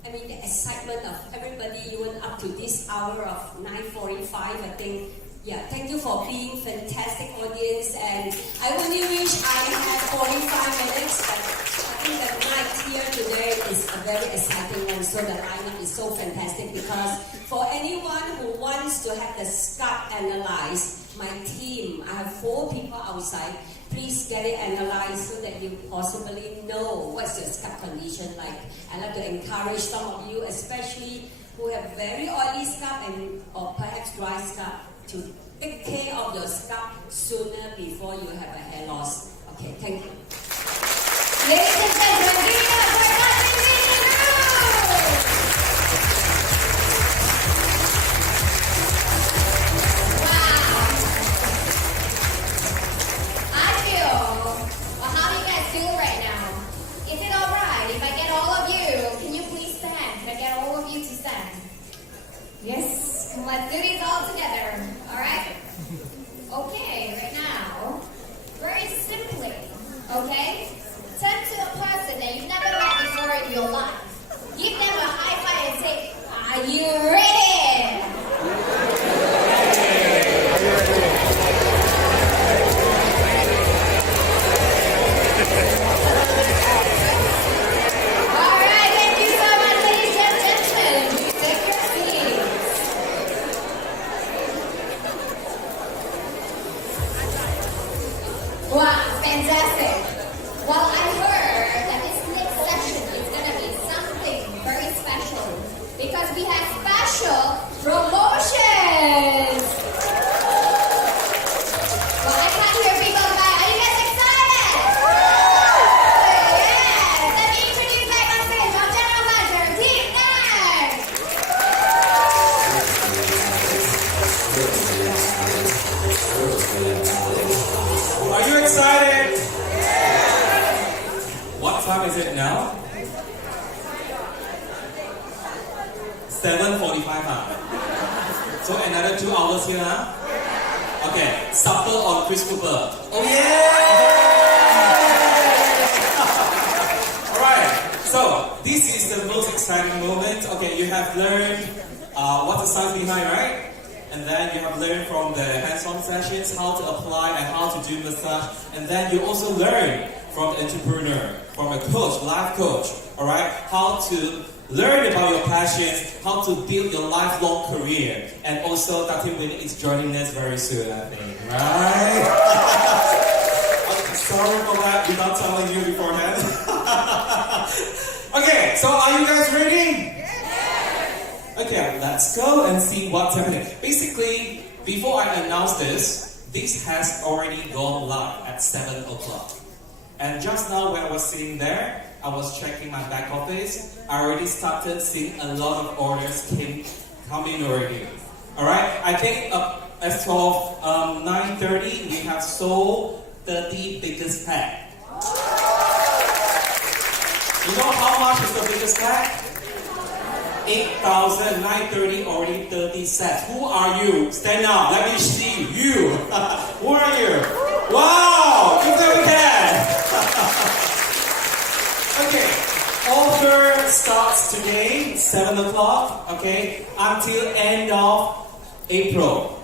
the excitement of everybody even up to this hour of 9:45. I think. Yeah, thank you for being fantastic audience, and I only wish I had 45 minutes, but I think the night here today is a very exciting one, so the lineup is so fantastic because for anyone who wants to have the scalp analyzed, my team, I have 4 people outside, please get it analyzed so that you possibly know what's your scalp condition like. I like to encourage some of you, especially who have very oily scalp or perhaps dry scalp, to take care of your scalp sooner before you have a hair loss. Okay, thank you. Ladies and gentlemen, give it up for Dr. Wow. How do you guys feel right now? Is it alright if I get all of you? Can you please stand? Can I get all of you to stand? Yes. Let's do this all together. Alright? Okay, right now, very simply, okay? Turn to a person that you've never met before in your life. Give them a high five and say, are you ready? Alright, thank you so much, ladies and gentlemen. Take your seats. Wow, fantastic. Well, I heard that this next session is going to be something very special because we have special promotions. Well, I can't hear people in the back. Are you guys excited? Yes. Let me introduce back on stage our General Manager, Team Nag. Are you excited? What time is it now? 7:45, huh? So another 2 hours here, huh? Okay, supper on Chris Cooper. Oh yeah! Alright, so this is the most exciting moment. Okay, you have learned what the science behind, right? And then you have learned from the hands-on sessions how to apply and how to do massage. And then you also learn from the entrepreneur, from a coach, life coach, alright? How to learn about your passions, how to build your lifelong career. And also Dr. Winnie is joining us very soon, I think, right? Sorry for that, without telling you beforehand. Okay, so are you guys ready? Okay, let's go and see what's happening. Basically, before I announce this has already gone live at 7 o'clock. And just now when I was sitting there, I was checking my back office. I already started seeing a lot of orders coming already. Alright, I think as of 9:30, we have sold 30 biggest pack. You know how much is the biggest pack? 8,930 already 30 sets. Who are you? Stand up. Let me see you. Who are you? Wow! Give them a hand. Okay. Offer starts today, 7 o'clock. Okay, until end of April.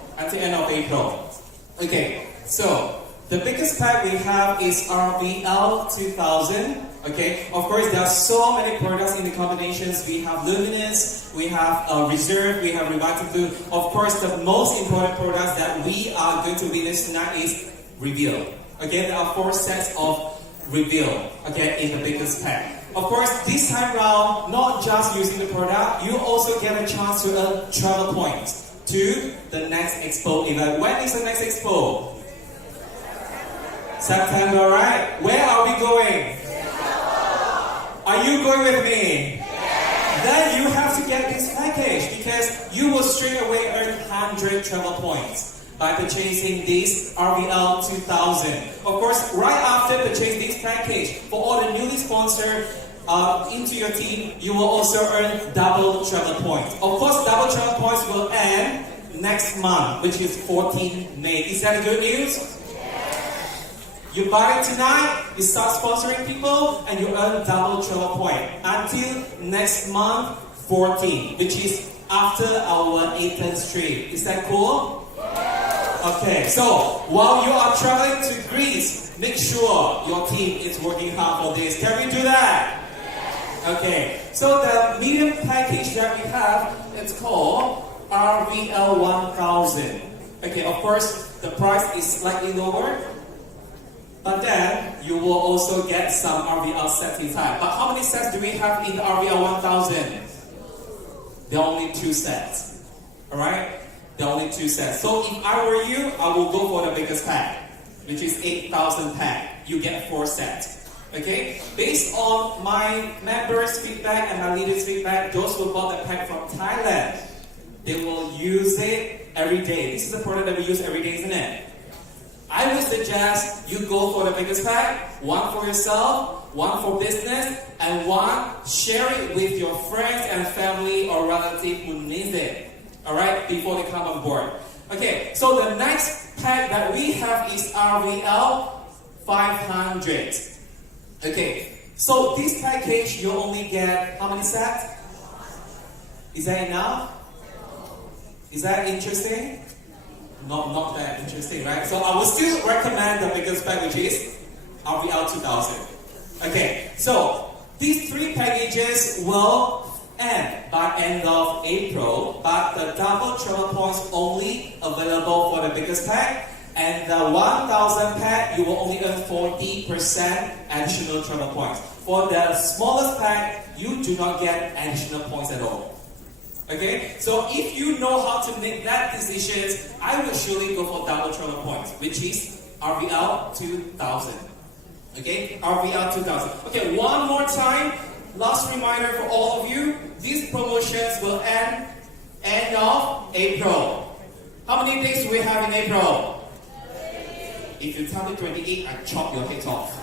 Okay. So the biggest pack we have is RVL 2000. Okay, of course there are so many products in the combinations. We have Luminous, we have Reserve, we have Revitable. Of course, the most important products that we are going to witness tonight is Reveal. Okay, there are 4 sets of Reveal. Okay, in the biggest pack. Of course, this time round, not just using the product, you also get a chance to earn travel points to the next expo event. When is the next expo? September, right? Where are we going? Are you going with me? Then you have to get this package because you will straight away earn 100 travel points by purchasing this RVL 2000. Of course, right after purchasing this package, for all the newly sponsored into your team, you will also earn double travel points. Of course, double travel points will end next month, which is 14 May. Is that good news? You buy it tonight, you start sponsoring people, and you earn double travel point until next month 14, which is after our 18th stream. Is that cool? Okay, so while you are traveling to Greece, make sure your team is working hard for this. Can we do that? Okay, so the medium package that we have, it's called RVL 1000. Okay, of course, the price is slightly lower, but then you will also get some RVL sets inside. But how many sets do we have in the RVL 1000? There are only 2 sets. Alright? There are only 2 sets. So if I were you, I will go for the biggest pack, which is 8,000 pack. You get 4 sets. Okay? Based on my members' feedback and my leaders' feedback, those who bought the pack from Thailand, they will use it every day. This is a product that we use every day, isn't it? I would suggest you go for the biggest pack, 1 for yourself, 1 for business, and 1 share it with your friends and family or relative who needs it. Alright, before they come on board. Okay, so the next pack that we have is RVL 500. Okay, so this package you only get how many sets? Is that enough? Is that interesting? Not that interesting, right? So I would still recommend the biggest pack, which is RVL 2000. Okay, so these 3 packages will end by end of April, but the double travel points only available for the biggest pack, and the 1000 pack you will only earn 40% additional travel points. For the smallest pack, you do not get additional points at all. Okay, so if you know how to make that decision, I will surely go for double travel points, which is RVL 2000. Okay, RVL 2000. Okay, one more time, last reminder for all of you, these promotions will end of April. How many days do we have in April? If you tell me 28, I chop your head off.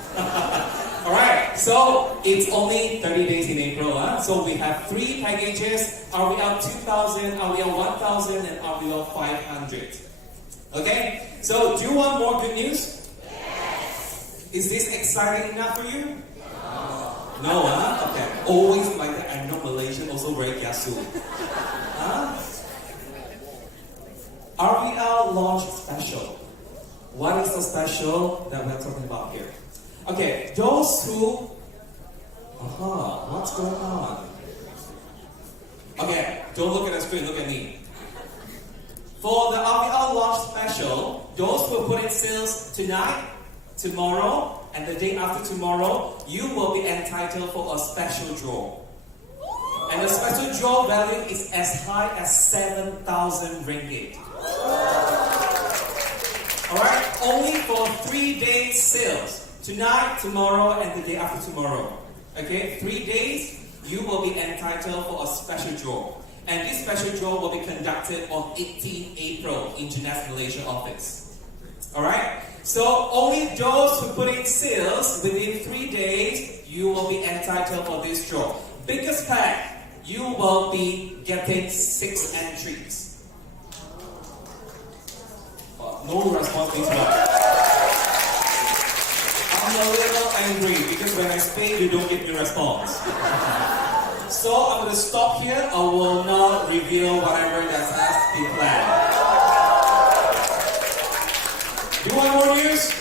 Alright, so it's only 30 days in April. So we have 3 packages, RVL 2000, RVL 1000, and RVL 500. Okay, so do you want more good news? Yes. Is this exciting enough for you? No, huh? Okay, always like that. I know Malaysian also very kiasu. RVL launch special. What is the special that we're talking about here? Okay, those who... what's going on? Okay, don't look at the screen, look at me. For the RVL launch special, those who put in sales tonight, tomorrow, and the day after tomorrow, you will be entitled for a special draw. And the special draw value is as high as 7,000 ringgit. Alright, only for 3 days sales. Tonight, tomorrow, and the day after tomorrow. Okay, 3 days, you will be entitled for a special draw. And this special draw will be conducted on 18 April in Jeunesse Malaysia office. Alright, so only those who put in sales within 3 days, you will be entitled for this draw. Biggest pack, you will be getting 6 entries. No response means what? I'm a little angry because when I speak, you don't give me response. So I'm going to stop here. I will not reveal whatever that has been planned. Do you want more news?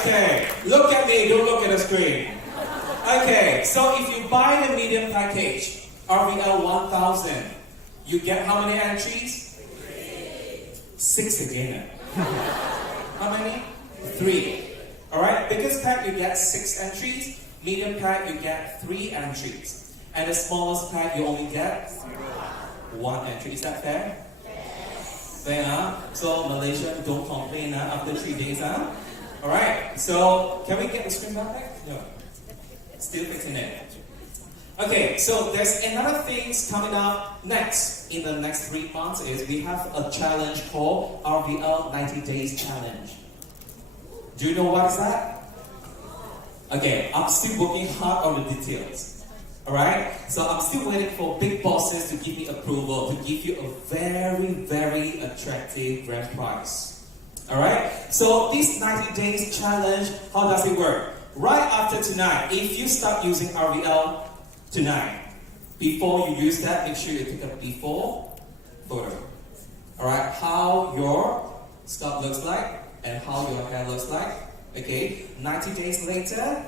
Okay, look at me, don't look at the screen. Okay, so if you buy the medium package, RVL 1000, you get how many entries? 6 again. How many? 3. Alright, biggest pack you get 6 entries, medium pack you get 3 entries, and the smallest pack you only get 1 entry. Is that fair? Fair enough. So Malaysia, don't complain after 3 days. Alright, so can we get the screen back? No. Still fixing it. Okay, so there's another things coming up next in the next 3 months is we have a challenge called RVL 90 Days Challenge. Do you know what is that? Okay, I'm still working hard on the details. Alright, so I'm still waiting for big bosses to give me approval to give you a very, very attractive grand prize. Alright, so this 90 days challenge, how does it work? Right after tonight, if you start using RVL tonight, before you use that, make sure you take a before photo. Alright, how your scalp looks like and how your hair looks like. Okay, 90 days later,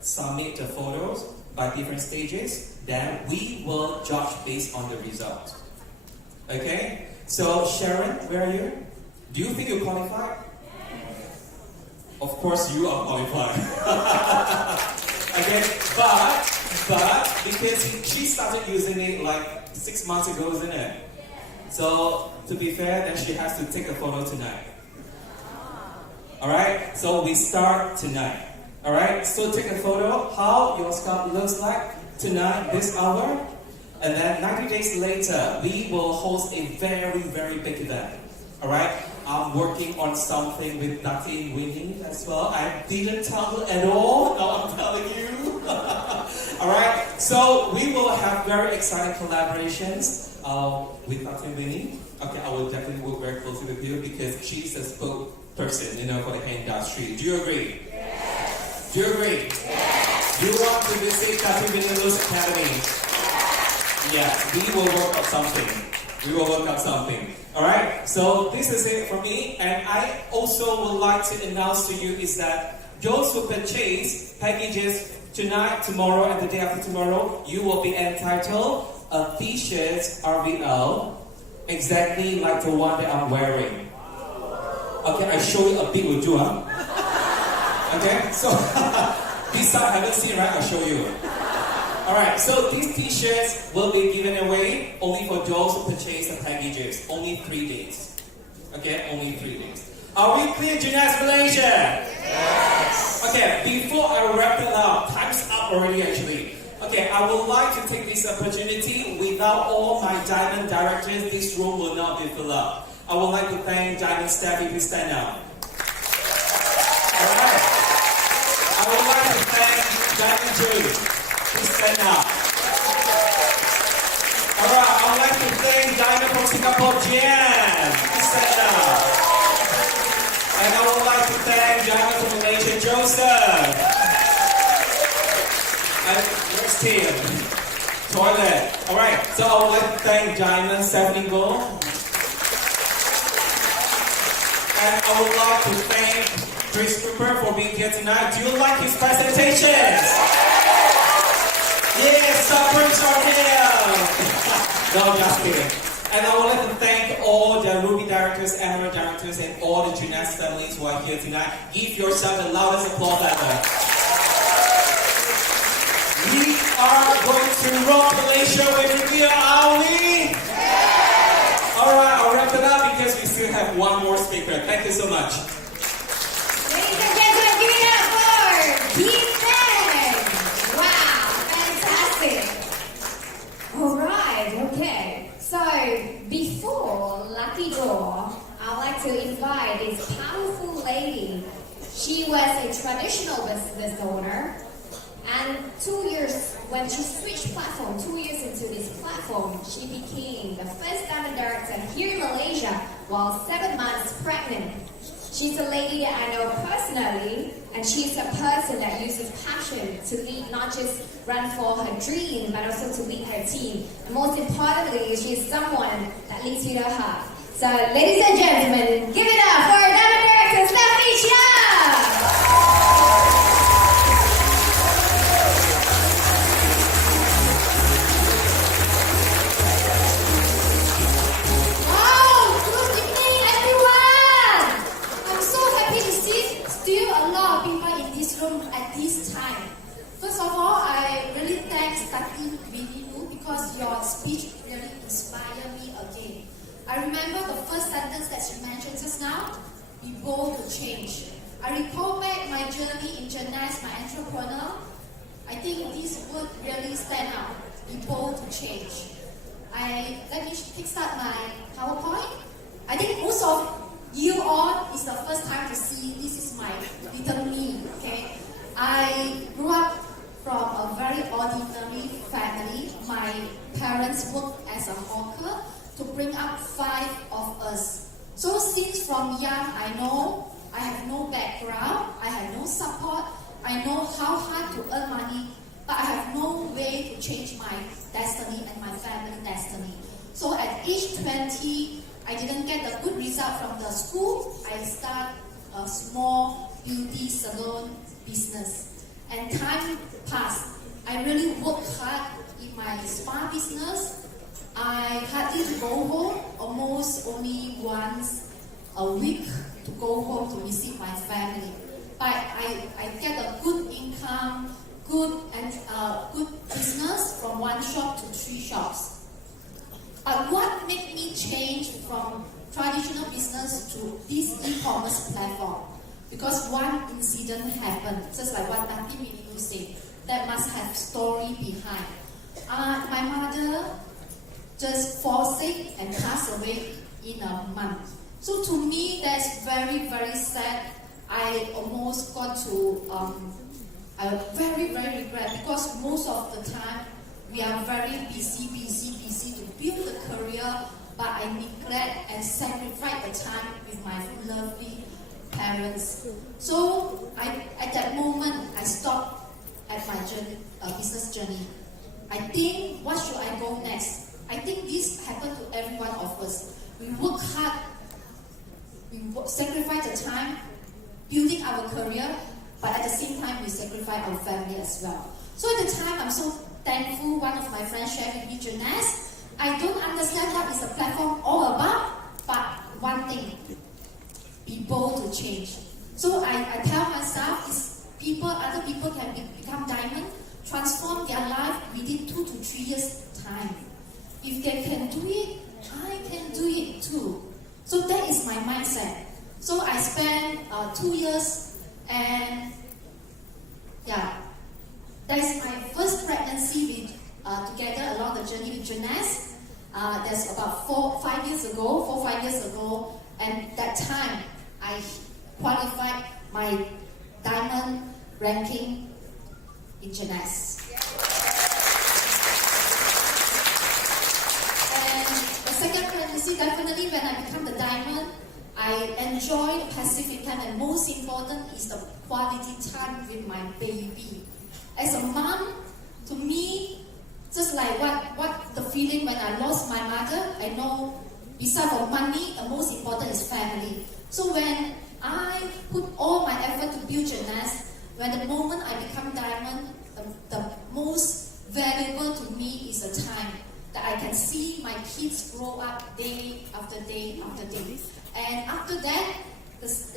submit the photos by different stages, then we will judge based on the result. Okay, so Sharon, where are you? Do you think you're qualified? Of course you are qualified. Okay, but because she started using it like 6 months ago, isn't it? So to be fair, then she has to take a photo tonight. Alright, so we start tonight. Alright, so take a photo how your scalp looks like tonight, this hour, and then 90 days later, we will host a very, very big event. Alright, I'm working on something with Dati and Winnie as well. I didn't tell her at all, now I'm telling you. Alright, so we will have very exciting collaborations with Dati and Winnie. Okay, I will definitely work very closely with you because she's a spokesperson, for the hair industry. Do you agree? Yes. Do you agree? Yes. Do you want to visit Dati and Winnie's Academy? Yes, we will work out something. We will work out something. Alright, so this is it for me, and I also would like to announce to you is that those who purchase packages tonight, tomorrow, and the day after tomorrow, you will be entitled a t-shirt RVL exactly like the one that I'm wearing. Okay, I show you a bit will do, Okay, so this side I haven't seen, right? I'll show you. Alright, so these t-shirts will be given away only for those who purchase the packages. Only 3 days. Okay, only 3 days. Are we clear, Jeunesse Malaysia? Yes! Okay, before I wrap it up, time's up already actually. Okay, I would like to take this opportunity. Without all my Diamond directors, this room will not be filled up. I would like to thank Diamond staff. If you stand up. Alright. I would like to thank Diamond Julie. Please stand up. Alright, I would like to thank Diamond from Singapore, Jan. Please stand up. And I would like to thank Diamond from Malaysia, Joseph. And where's Tim? Toilet. Alright, so I would like to thank Diamond, Stephanie Gold. And I would like to thank Chris Cooper for being here tonight. Do you like his presentations? Yes, sufferings are here! No, just kidding. And I would like to thank all the Ruby directors, Emerald directors, and all the Jeunesse families who are here tonight. Give yourself the loudest applause ever. We are going to rock Malaysia with RVL, are we? Yeah. Alright, I'll wrap it up because we still have one more speaker. Thank you so much. Ladies and gentlemen, give it up for Deep Bang! Wow, fantastic! Alright, okay. So, before Lucky Draw, I'd like to invite this powerful lady. She was a traditional business owner, and 2 years, when she switched platform, 2 years into this platform, she became the first diamond director here in Malaysia while 7 months pregnant. She's a lady that I know personally, and she's a person that uses passion to lead, not just run for her dream, but also to lead her team. And most importantly, she's someone that leads with her heart. So, ladies and gentlemen, give it up for our diamond director, Stephanie Chia! At this time. First of all, I really thank Tati Winnie because your speech really inspired me again. I I remember the first sentence that she mentioned just now, be bold to change. I recall back my journey in Jeunesse, my entrepreneur. I think this would really stand out. Be bold to change. Let me kickstart my PowerPoint. I think most of you all is the first time to see this is my little me. Okay, I grew up from a very ordinary family. My parents worked as a hawker to bring up 5 of us. So since from young, I know I have no background, I have no support, I know how hard to earn money, but I have no way to change my destiny and my family destiny. So at age 20, I didn't get a good result from the school. I started a small beauty salon business. And time passed. I really worked hard in my spa business. I hardly go home, almost only once a week to go home to visit my family. But I get a good income, good business from 1 shop to 3 shops. But what made me change from traditional business to this e-commerce platform? Because one incident happened, just like what Auntie Minimu said, that must have story behind. My mother just fall sick and passed away in a month. So to me, that's very, very sad. I almost got to, I very, very regret, because most of the time we are very busy to build a career, but I neglect and sacrifice the time with my lovely parents. So at that moment, I stopped at my journey, business journey. I think, what should I go next? I think this happened to every one of us. We work hard, we sacrifice the time building our career, but at the same time we sacrifice our family as well. So at the time, I'm so thankful. One of my friends shared with me Jeunesse. I don't understand what is the platform all about, but one thing, be bold to change. So I tell myself, is other people can become diamond, transform their life within 2 to 3 years time. If they can do it, I can do it too. So that is my mindset. So I spent 2 years, and that's my first pregnancy with together along the journey with Jeunesse. That's about 4-5 years ago, and that time I qualified my diamond ranking in Jeunesse. And the second pregnancy, definitely when I become the diamond, I enjoy the Pacific time, and most important is the quality time with my baby. As a mom, to me, just like what the feeling when I lost my mother, I know besides of money, the most important is family. So when I put all my effort to build Jeunesse, when the moment I become diamond, the most valuable to me is the time that I can see my kids grow up day after day after day. And after that,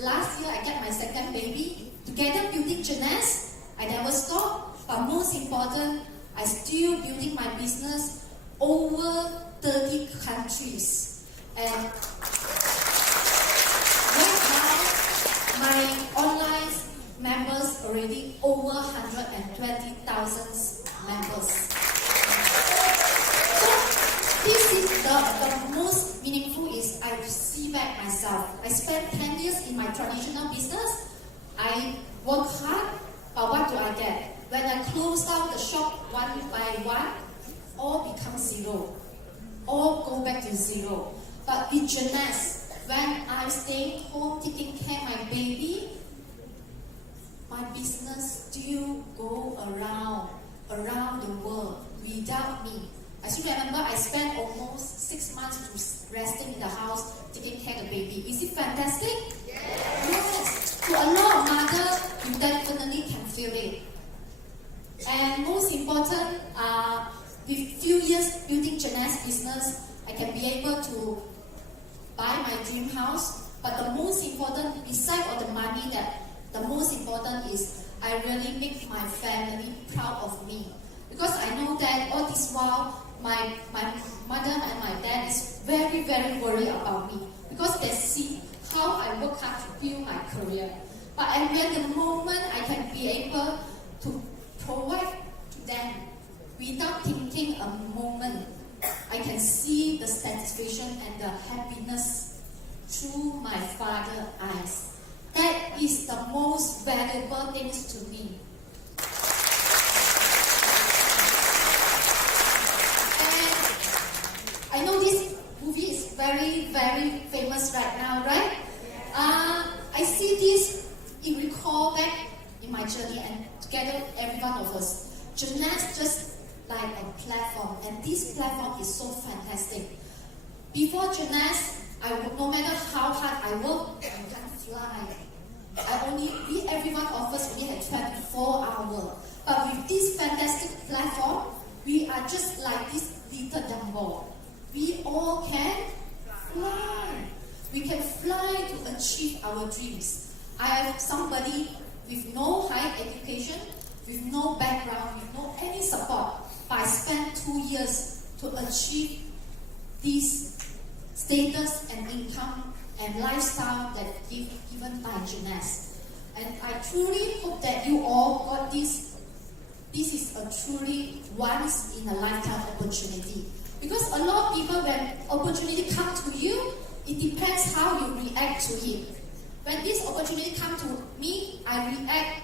last year I got my second baby. Together building Jeunesse, I never stopped. But most important, I still building my business over 30 countries. And right now, my online members already over 120,000 members. So this is the most meaningful is I see back myself. I spent 10 years in my traditional business. I work hard, but what do I get? When I close down the shop one by one, all becomes zero. All go back to zero. But with Jeunesse, when I'm staying home taking care of my baby, my business still go around the world without me. I still remember I spent almost 6 months to resting in the house taking care of the baby. Is it fantastic? Yes. To a lot of mothers, you definitely can feel it. And most important, with few years building Jeunesse business, I can be able to buy my dream house. But the most important, besides all the money, the most important is I really make my family proud of me. Because I know that all this while, my mother and my dad is very, very worried about me. Because they see how I work hard to build my career. But at the moment I can be able to provide to them without thinking a moment, I can see the satisfaction and the happiness through my father's eyes. That is the most valuable things to me. And I know this movie is very, very famous right now, right? I see this, it recall back in my journey and together every one of us. Jeunesse just like a platform, and this platform is so fantastic. Before Jeunesse, no matter how hard I work, I can't fly. Every one of us only had 24 hours. But with this fantastic platform, we are just like this little dumbbell. We all can fly. We can fly to achieve our dreams. I have somebody with no higher education, with no background, with no any support. But I spent 2 years to achieve this status and income and lifestyle that given by Jeunesse. And I truly hope that you all got this. This is a truly once in a lifetime opportunity. Because a lot of people, when opportunity come to you, it depends how you react to it. When this opportunity come to me, I react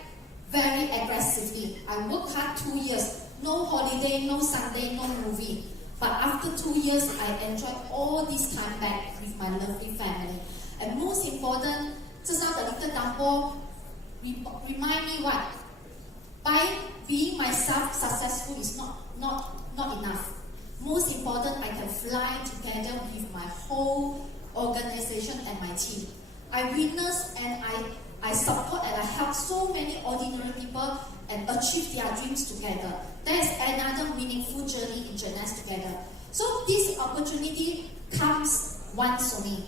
very aggressively. I work hard 2 years, no holiday, no Sunday, no movie. But after 2 years, I enjoy all this time back with my lovely family. And most important, just now the little dumbbell remind me what? By being myself successful is not enough. Most important, I can fly together with my whole organization and my team. I witness and I support and I help so many ordinary people and achieve their dreams together. That is another meaningful journey in Jeunesse together. So this opportunity comes once only.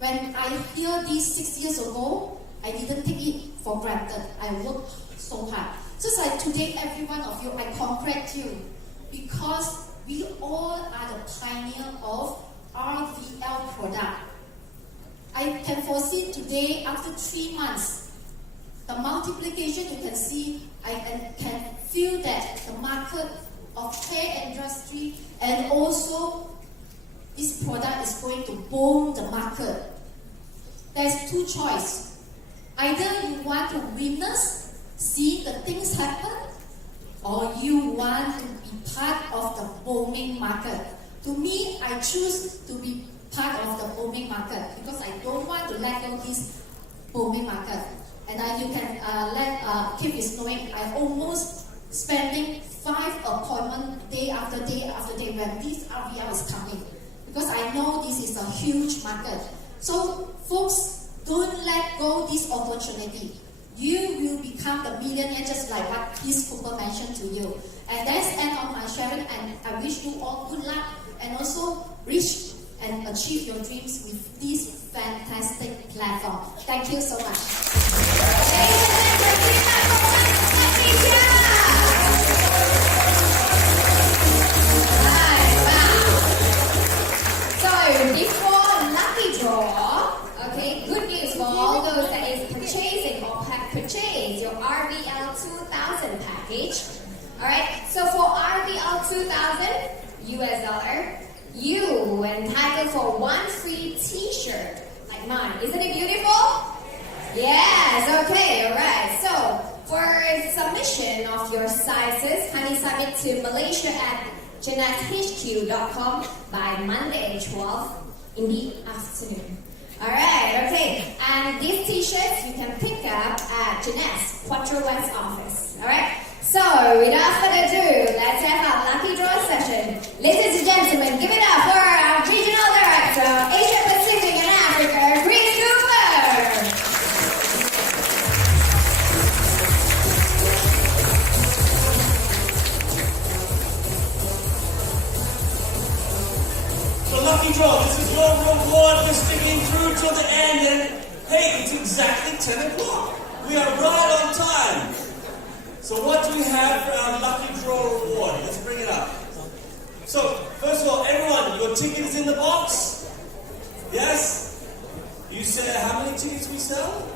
When I hear this 6 years ago, I didn't take it for granted. I worked so hard. Just like today, every one of you, I congratulate you because we all are the pioneer of RVL product. I can foresee today, after 3 months, the multiplication you can see, I can feel that the market of hair industry and also this product is going to boom the market. There's two choices. Either you want to witness, see the things happen, or you want to be part of the booming market. To me, I choose to be part of the booming market because I don't want to let go this booming market. And you can let Kip is knowing I almost spending 5 appointments day after day after day when this RVL is coming because I know this is a huge market. So folks, don't let go this opportunity. You will become the millionaire just like what this Cooper mentioned to you. And that's the end of my sharing, and I wish you all good luck and also reach and achieve your dreams with this fantastic platform. Thank you so much. So before lucky draw, okay, good news for all those that is purchasing or have purchased your RVL 2000 package. Alright, so for RVL 2000 US dollar, you entitled for 1 free t-shirt like mine. Isn't it beautiful? Yes, okay, alright. So for submission of your sizes, kindly submit to Malaysia at JeunesseHQ.com by Monday 12 in the afternoon. Alright, okay. And these t-shirts you can pick up at Jeunesse Quattro West office. Alright? So without further ado, let's have our lucky draw session. Ladies and gentlemen, give it up for our Regional Director, Asia Pacific and Africa, Chris Cooper. So lucky draw, this is your reward for sticking through till the end. And hey, it's exactly 10 o'clock. We are right on time. So what do we have for our lucky draw reward? Let's bring it up. So, first of all, everyone, your ticket is in the box? Yes? You said how many tickets we sell?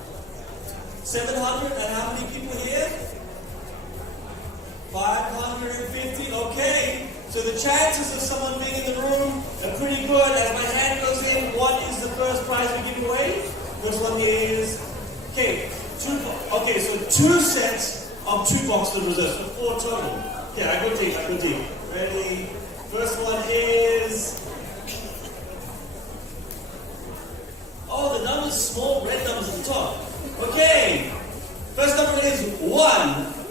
700, and how many people here? 550, okay. So the chances of someone being in the room are pretty good. As my hand goes in, what is the first prize we give away? First one is, okay, so 2 sets of 2 boxes of reserves, so 4 total. Okay, I go deep. Ready? First one is, oh, the number's small, red numbers at the top. Okay, first number is 1.